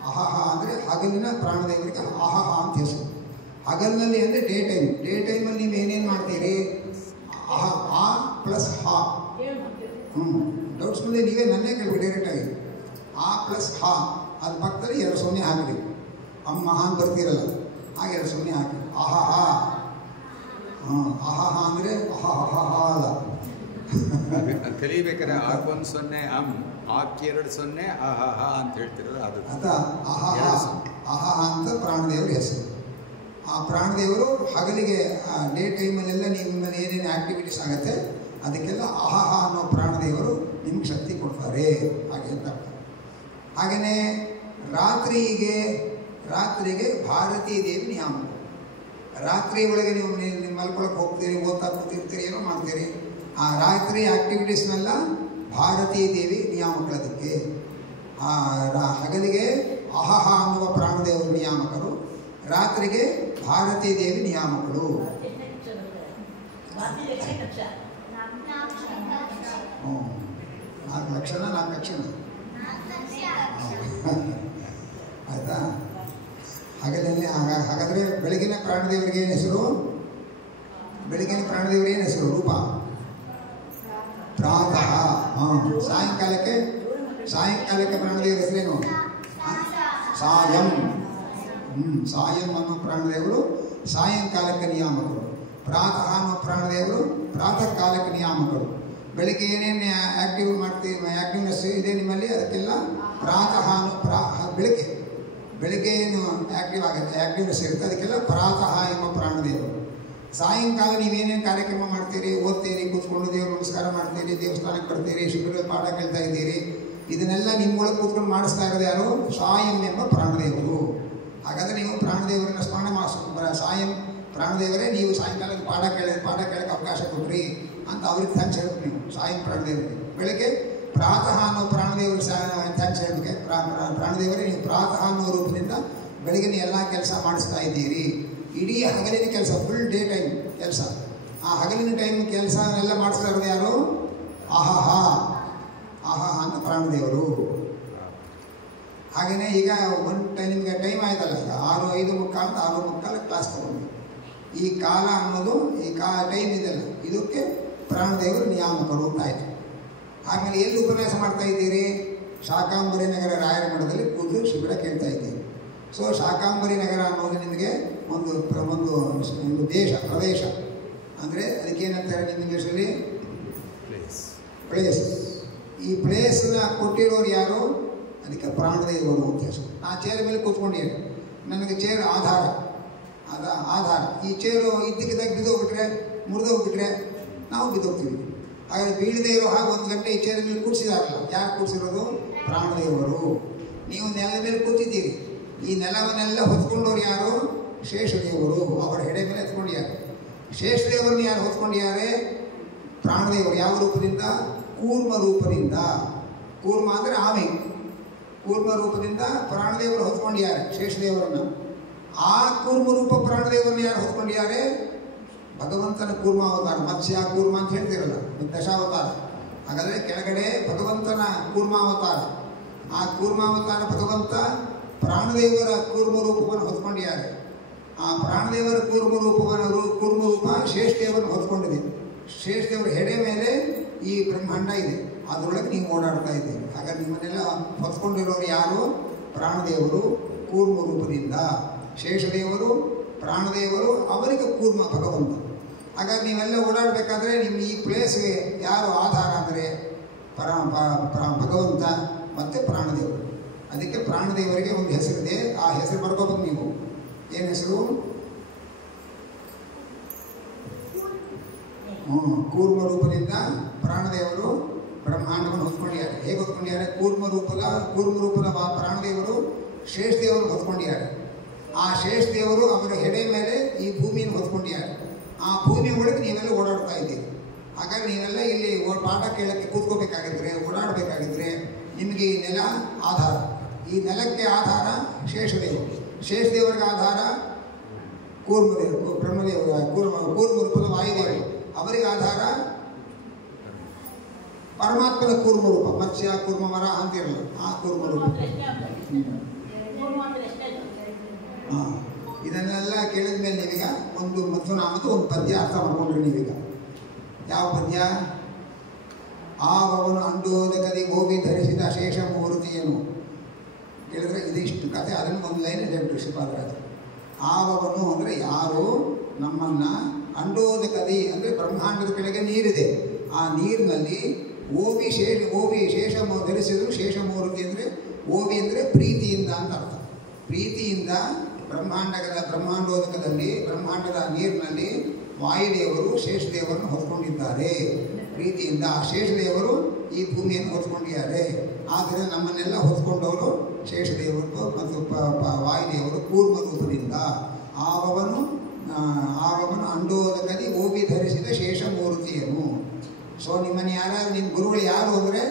ಅಹಹ ಅಂದರೆ ಹಗಲಿನ ಪ್ರಾಣದೇವರಿಗೆ ಅಹಹ ಅಂತ ಹೆಸರು. ಹಗಲಿನಲ್ಲಿ ಅಂದರೆ ಡೇ ಟೈಮಲ್ಲಿ ನೀವು ಏನೇನು ಮಾಡ್ತೀರಿ? ಆ ಪ್ಲಸ್ ಹ. ಡೌಟ್ಸ್ ಮುಂದೆ ನೀವೇ ನನ್ನೇ ಕೇಳ್ಬೇಕು ಡೈರೆಕ್ಟಾಗಿ. ಆ ಪ್ಲಸ್ ಹ ಅದು ಪಕ್ಕದಲ್ಲಿ 2 0 ಹಾಕಿ. ಅಮ್ಮಹ ಅಂತ ಬರ್ತೀರಲ್ಲ, ಹಾಗೆ 2 0 ಹಾಕಿ. ಅಹಹ ಅಂದರೆ ಅಹಹ ಅಲ್ಲ. ಕಲಿಬೇಕಾದ್ರೆ ಆಗೊಂದು 0 ಆಕೆ 2 0 ಅಹಹ ಅಂತ ಹೇಳ್ತಿರಲ್ಲ, ಅದು ಅಹಹ ಅಂತ ಪ್ರಾಣದೇವರ ಹೆಸರು. ಆ ಪ್ರಾಣದೇವರು ಹಗಲಿಗೆ ಡೇ ಟೈಮಲ್ಲೆಲ್ಲ ನಿಮ್ಮಲ್ಲಿ ಏನೇನು ಆ್ಯಕ್ಟಿವಿಟೀಸ್ ಆಗುತ್ತೆ ಅದಕ್ಕೆಲ್ಲ ಅಹಹ ಅನ್ನೋ ಪ್ರಾಣದೇವರು ನಿಮ್ಗೆ ಶಕ್ತಿ ಕೊಡ್ತಾರೆ. ಹಾಗೆ ಅಂತ ಅರ್ಥ. ಹಾಗೆಯೇ ರಾತ್ರಿಗೆ ಭಾರತೀ ದೇವಿ ನಿಯಾಮಕ. ರಾತ್ರಿ ಒಳಗೆ ನೀವು ಮಲ್ಕೊಳಕ್ಕೆ ಹೋಗ್ತೀರಿ, ಓದ್ತಾ ಕೂತಿರ್ತೀರಿ, ಏನೋ ಮಾಡ್ತೀರಿ. ಆ ರಾತ್ರಿ ಆ್ಯಕ್ಟಿವಿಟೀಸ್ನೆಲ್ಲ ಭಾರತೀ ದೇವಿ ನಿಯಾಮಕಳದಕ್ಕೆ. ಹಗಲಿಗೆ ಅಹಹ ಅನ್ನುವ ಪ್ರಾಣದೇವರು ನಿಯಾಮಕರು, ರಾತ್ರಿಗೆ ಭಾರತೀ ದೇವಿ ನಿಯಾಮಕರು. 4 ಲಕ್ಷಣ 4 ಲಕ್ಷಣ ಆಯಿತಾ? ಹಾಗಾದರೆ ಬೆಳಗಿನ ಪ್ರಾಣದೇವರಿಗೆ ಏನು ಹೆಸರು? ಬೆಳಗಿನ ಪ್ರಾಣದೇವರಿಗೆ ಏನು ಹೆಸರು? ರೂಪ ಪ್ರಾತಃ. ಸಾಯಂಕಾಲಕ್ಕೆ ಪ್ರಾಣದೇವರ ಹೆಸರೇನು? ಸಾಯಂ. ಸಾಯಂ ಅನ್ನೋ ಪ್ರಾಣದೇವರು ಸಾಯಂಕಾಲಕ್ಕೆ ನಿಯಾಮಕರು. ಪ್ರಾತಃ ಅನ್ನೋ ಪ್ರಾಣದೇವರು ಪ್ರಾತಃ ಕಾಲಕ್ಕೆ ನಿಯಾಮಕರು. ಬೆಳಿಗ್ಗೆ ಏನೇನು ಆ್ಯಕ್ಟಿವ್ನೆಸ್ ಇದೆ ನಿಮ್ಮಲ್ಲಿ ಅದಕ್ಕೆಲ್ಲ ಪ್ರಾತಃ ಬೆಳಿಗ್ಗೆ ಏನು ಆ್ಯಕ್ಟಿವ್ನೆಸ್ ಇರುತ್ತೆ ಅದಕ್ಕೆಲ್ಲ ಪ್ರಾತಃ ಎಂಬ ಪ್ರಾಣದೇವರು. ಸಾಯಂಕಾಲ ನೀವೇನೇನು ಕಾರ್ಯಕ್ರಮ ಮಾಡ್ತೀರಿ, ಓದ್ತೀರಿ, ಕೂತ್ಕೊಂಡು ದೇವ್ರ ನಮಸ್ಕಾರ ಮಾಡ್ತೀರಿ, ದೇವಸ್ಥಾನಕ್ಕೆ ಬರ್ತೀರಿ, ಶಿಬಿರದ ಪಾಠ ಕೇಳ್ತಾ ಇದ್ದೀರಿ, ಇದನ್ನೆಲ್ಲ ನಿಮ್ಮೊಳಗೆ ಕೂತ್ಕೊಂಡು ಮಾಡಿಸ್ತಾ ಇರೋದು ಯಾರು? ಸಾಯಂ ಎಂಬ ಪ್ರಾಣದೇವರು. ಹಾಗಾದರೆ ನೀವು ಪಾಠ ಕೇಳಕ್ಕೆ ಅವಕಾಶ ಕೊಡ್ರಿ ಅಂತ ಅವ್ರಿಗೆ ಥ್ಯಾಂಕ್ಸ್ ಹೇಳ್ಬೇಕು ನೀವು. ಸಾಯಂ ಪ್ರಾಣದೇವರಿಗೆ ಬೆಳಗ್ಗೆ ಪ್ರಾತಃ ಅನ್ನೋ ಪ್ರಾಣದೇವರಿಗೆ ಥ್ಯಾಂಕ್ಸ್ ಹೇಳ್ಬೇಕು. ಪ್ರಾಣದೇವರೇ ನೀವು ಪ್ರಾತಃ ಅನ್ನೋ ರೂಪದಿಂದ ಬೆಳಗಿನ ಎಲ್ಲ ಕೆಲಸ ಮಾಡಿಸ್ತಾ ಇದ್ದೀರಿ. ಇಡೀ ಹಗಲಿನ ಕೆಲಸ, ಫುಲ್ ಡೇ ಟೈಮ್ ಕೆಲಸ. ಆ ಹಗಲಿನ ಟೈಮ್ ಕೆಲಸ ಎಲ್ಲ ಮಾಡಿಸ್ತಾ ಇರೋದು ಯಾರು? ಆಹಾ ಅಂತ ಪ್ರಾಣದೇವರು. ಹಾಗೆಯೇ ಈಗ ನಿಮಗೆ ಟೈಮ್ ಆಯ್ತಲ್ಲ, ಈಗ 6:05 ಅಂತ 6:45 ಕ್ಲಾಸ್ ತಗೊಂಡು ಈ ಕಾಲ ಅನ್ನೋದು ಟೈಮ್ ಇದೆಲ್ಲ ಇದಕ್ಕೆ ಪ್ರಾಣದೇವರು ನಿಯಾಮಕರು ಅಂತಾಯಿತು. ಆಮೇಲೆ ಎಲ್ಲಿ ಉಪನ್ಯಾಸ ಮಾಡ್ತಾ ಇದ್ದೀರಿ? ಶಾಕಾಂಬರಿ ನಗರ ರಾಯರ ಮಠದಲ್ಲಿ ಕೂತು ಶಿಬಿರ ಕೇಳ್ತಾ ಇದ್ದೀರಿ. ಸೊ ಶಾಕಾಂಬರಿ ನಗರ ಅನ್ನೋದು ನಿಮಗೆ ಒಂದು ಪ್ರದೇಶ ಅಂದರೆ ಅದಕ್ಕೇನಂತಾರೆ ನಿಮ್ಮ ಇಂಗ್ಲೀಷಲ್ಲಿ? ಪ್ಲೇಸ್. ಈ ಪ್ಲೇಸ್ನ ಕೊಟ್ಟಿರೋರು ಯಾರು? ಅದಕ್ಕೆ ಪ್ರಾಣದೇವರು ಅಂತ ಹೆಸರು. ನಾ ಚೇರ್ ಮೇಲೆ ಕೂತ್ಕೊಂಡಿದ್ದೀನಿ, ನನಗೆ ಚೇರ್ ಆಧಾರ. ಈ ಚೇರು ಇದ್ದಕ್ಕಿದ್ದಾಗ ಬಿದ್ದೋಗ್ಬಿಟ್ರೆ, ಮುರಿದೋಗ್ಬಿಟ್ರೆ ನಾವು ಬಿದ್ದೋಗ್ತೀವಿ. ಹಾಗಾಗಿ ಬೀಳದೇ ಇರೋ ಹಾಗೆ 1 ಗಂಟೆ ಈ ಚೇರ್ ಮೇಲೆ ಕೂರಿಸಿದಾರಲ್ಲ, ಯಾರು ಕೂರಿಸಿರೋದು? ಪ್ರಾಣದೇವರು. ನೀವು ನೆಲದ ಮೇಲೆ ಕೂತಿದ್ದೀರಿ, ಈ ನೆಲವನ್ನೆಲ್ಲ ಹೊತ್ಕೊಂಡವ್ರು ಯಾರು? ಶೇಷದೇವರು. ಅವರ ಹೆಡೆ ಮೇಲೆ ಎತ್ಕೊಂಡಿದ್ದಾರೆ. ಶೇಷದೇವರನ್ನ ಯಾರು ಹೊತ್ಕೊಂಡಿದ್ದಾರೆ? ಪ್ರಾಣದೇವರು. ಯಾವ ರೂಪದಿಂದ? ಕೂರ್ಮ ರೂಪದಿಂದ. ಕೂರ್ಮ ಅಂದರೆ ಆಮೆ. ಕೂರ್ಮ ರೂಪದಿಂದ ಪ್ರಾಣದೇವರು ಹೊತ್ಕೊಂಡಿದ್ದಾರೆ ಶೇಷದೇವರನ್ನು. ಆ ಕೂರ್ಮ ರೂಪ ಪ್ರಾಣದೇವರನ್ನ ಯಾರು ಹೊತ್ಕೊಂಡಿದ್ದಾರೆ? ಭಗವಂತನ ಕೂರ್ಮಾವತಾರ. ಮತ್ಸ್ಯ ಕೂರ್ಮ ಅಂತ ಹೇಳ್ತಿರಲ್ಲ, ದಶಾವತಾರ. ಹಾಗಾದರೆ ಕೆಳಗಡೆ ಭಗವಂತನ ಕೂರ್ಮಾವತಾರ. ಆ ಕೂರ್ಮಾವತಾರ ಭಗವಂತ ಪ್ರಾಣದೇವರ ಕೂರ್ಮ ರೂಪವನ್ನು ಹೊತ್ಕೊಂಡಿದ್ದಾರೆ. ಆ ಪ್ರಾಣದೇವರ ಕೂರ್ಮ ರೂಪ ಶೇಷದೇವರನ್ನು ಹೊತ್ಕೊಂಡಿದೆ. ಶೇಷದೇವರ ಹೆಡೆ ಮೇಲೆ ಈ ಬ್ರಹ್ಮಾಂಡ ಇದೆ, ಅದರೊಳಗೆ ನೀವು ಓಡಾಡ್ತಾ ಇದ್ದೀರಿ. ಹಾಗಾಗಿ ನಿಮ್ಮನ್ನೆಲ್ಲ ಹೊತ್ಕೊಂಡಿರೋರು ಯಾರು? ಪ್ರಾಣದೇವರು ಕೂರ್ಮ ರೂಪದಿಂದ. ಶೇಷದೇವರು, ಪ್ರಾಣದೇವರು, ಅವರಿಗೆ ಕೂರ್ಮ ಭಗವಂತ. ಹಾಗಾಗಿ ನೀವೆಲ್ಲ ಓಡಾಡಬೇಕಾದ್ರೆ ನಿಮ್ಮ ಈ ಪ್ಲೇಸ್ಗೆ ಯಾರು ಆಧಾರ ಅಂದರೆ ಭಗವಂತ ಮತ್ತು ಪ್ರಾಣದೇವರು. ಅದಕ್ಕೆ ಪ್ರಾಣದೇವರಿಗೆ ಒಂದು ಹೆಸರಿದೆ, ಆ ಹೆಸರು ಬರ್ಕೋಬೇಕು ನೀವು. ಏನು ಹೆಸರು? ಕೂರ್ಮ ರೂಪದಿಂದ ಪ್ರಾಣದೇವರು ಬ್ರಹ್ಮಾಂಡವನ್ನು ಹೊತ್ಕೊಂಡಿದ್ದಾರೆ. ಹೇಗೆ ಹೊತ್ಕೊಂಡಿದ್ದಾರೆ? ಕೂರ್ಮ ರೂಪದ ಪ್ರಾಣದೇವರು ಶೇಷದೇವರು ಹೊತ್ಕೊಂಡಿದ್ದಾರೆ. ಆ ಶೇಷದೇವರು ಅವರ ಹೆಡೆ ಮೇಲೆ ಈ ಭೂಮಿಯನ್ನು ಹೊತ್ಕೊಂಡಿದ್ದಾರೆ. ಆ ಭೂಮಿ ಒಳಗೆ ನೀವೆಲ್ಲ ಓಡಾಡ್ತಾ ಇದ್ದೀರಿ. ಹಾಗಾಗಿ ನೀವೆಲ್ಲ ಇಲ್ಲಿ ಪಾಠ ಕೇಳಕ್ಕೆ ಕೂತ್ಕೋಬೇಕಾಗಿದ್ರೆ, ಓಡಾಡಬೇಕಾಗಿದ್ರೆ ನಿಮಗೆ ಈ ನೆಲ ಆಧಾರ. ಈ ನೆಲಕ್ಕೆ ಆಧಾರ ಶೇಷದೇವರು. ಶೇಷದೇವರಿಗೆ ಆಧಾರ ಕೂರ್ಮದೇವರು, ಬ್ರಹ್ಮದೇವರು, ಕೂರ್ಮ ರೂಪದ ವಾಯುದೇವರು. ಅವರಿಗೆ ಆಧಾರ ಪರಮಾತ್ಮನ ಕೂರ್ಮ ರೂಪ. ಮತ್ಸ್ಯ ಕೂರ್ಮ ಮರ ಅಂತಿರಲ್ಲ, ಆ ಕೂರ್ಮ ರೂಪ. ಇದನ್ನೆಲ್ಲ ಕೇಳಿದ ಮೇಲೆ ನೀವೀಗ ಒಂದು ಮಧ್ವನಾಮದ ಒಂದು ಪದ್ಯ ಅರ್ಥ ಮಾಡ್ಕೊಂಡ್ರಿ ನೀವೀಗ. ಯಾವ ಪದ್ಯ? ಆವವನು ಅಂಡೋದಕದಿ ಗೋಬಿ ಧರಿಸಿದ ಶೇಷ ಮೂರ್ತಿಯನು ಕೇಳಿದ್ರೆ ಇದಿಷ್ಟು ಕಥೆ. ಅದನ್ನು ಒಂದು ಲೈನ್ ಹೇಳ್ಬಿಟ್ರು ಶ್ರೀಪಾದರಾಜ. ಆವವನು ಅಂದರೆ ಯಾರು ನಮ್ಮನ್ನು ಅಂಡೋದಕದಿ ಅಂದರೆ ಬ್ರಹ್ಮಾಂಡದ ಕೆಳಗೆ ನೀರಿದೆ, ಆ ನೀರಿನಲ್ಲಿ ಓವಿ ಶೇಷ ಧರಿಸಿದ್ರು. ಶೇಷಮೂರ್ತಿ ಅಂದರೆ ಓವಿ ಅಂದರೆ ಪ್ರೀತಿಯಿಂದ ಅಂತ ಅರ್ಥ. ಪ್ರೀತಿಯಿಂದ ಬ್ರಹ್ಮಾಂಡೋದಕದಲ್ಲಿ, ಬ್ರಹ್ಮಾಂಡದ ನೀರಿನಲ್ಲಿ ವಾಯುದೇವರು ಶೇಷದೇವರನ್ನು ಹೊತ್ಕೊಂಡಿದ್ದಾರೆ. ಪ್ರೀತಿಯಿಂದ ಆ ಶೇಷದೇವರು ಈ ಭೂಮಿಯನ್ನು ಹೊತ್ಕೊಂಡಿದ್ದಾರೆ. ಆದರೆ ನಮ್ಮನ್ನೆಲ್ಲ ಹೊತ್ಕೊಂಡವರು ಶೇಷದೇವರು ಮತ್ತು ವಾಯುದೇವರು ಕೂರ್ಮ ರೂಪದಿಂದ. ಆವವನು ಅಂಡೋದಕದಿ ಓಬಿ ಧರಿಸಿದ ಶೇಷಮೂರ್ತಿಯನು. ಸೊ ನಿಮ್ಮನ್ನು ಯಾರು, ನಿಮ್ಮ ಗುರುಗಳು ಯಾರು ಅಂದರೆ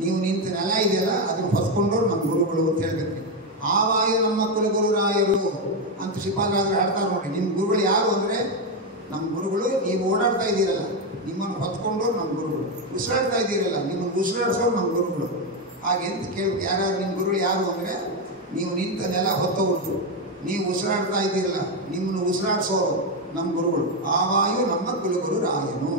ನೀವು ನಿಂತ ನೆಲ ಇದೆಯಲ್ಲ ಅದನ್ನು ಹೊತ್ಕೊಂಡವ್ರು ನಮ್ಮ ಗುರುಗಳು ಅಂತ ಹೇಳ್ಬೇಕು. ಆ ವಾಯು ನಮ್ಮ ಕುಲಗುರುರಾಯರು ಅಂತ ಶ್ರೀಪಾದರಾಜರು ಆಡ್ತಾರೆ ನೋಡಿ. ನಿಮ್ಮ ಗುರುಗಳು ಯಾರು ಅಂದರೆ ನಮ್ಮ ಗುರುಗಳು. ನೀವು ಓಡಾಡ್ತಾ ಇದ್ದೀರಲ್ಲ, ನಿಮ್ಮನ್ನು ಹೊತ್ಕೊಂಡವ್ರು ನಮ್ಮ ಗುರುಗಳು. ಉಸಿರಾಡ್ತಾ ಇದ್ದೀರಲ್ಲ, ನಿಮ್ಮನ್ನು ಉಸಿರಾಡಿಸೋರು ನಮ್ಮ ಗುರುಗಳು. ಹಾಗೆ ಅಂತ ಕೇಳಬೇಕು. ಯಾರ್ಯಾರು ನಿಮ್ಮ ಗುರುಗಳು ಯಾರು ಅಂದರೆ ನೀವು ನಿಂತ ನೆಲ ಹೊತ್ತವ್ರು, ನೀವು ಉಸಿರಾಡ್ತಾ ಇದ್ದೀರಲ್ಲ, ನಿಮ್ಮನ್ನು ಉಸಿರಾಡಿಸೋರು ನಮ್ಮ ಗುರುಗಳು. ಆ ವಾಯು ನಮ್ಮ ಕುಲಗುರು ರಾಯನು.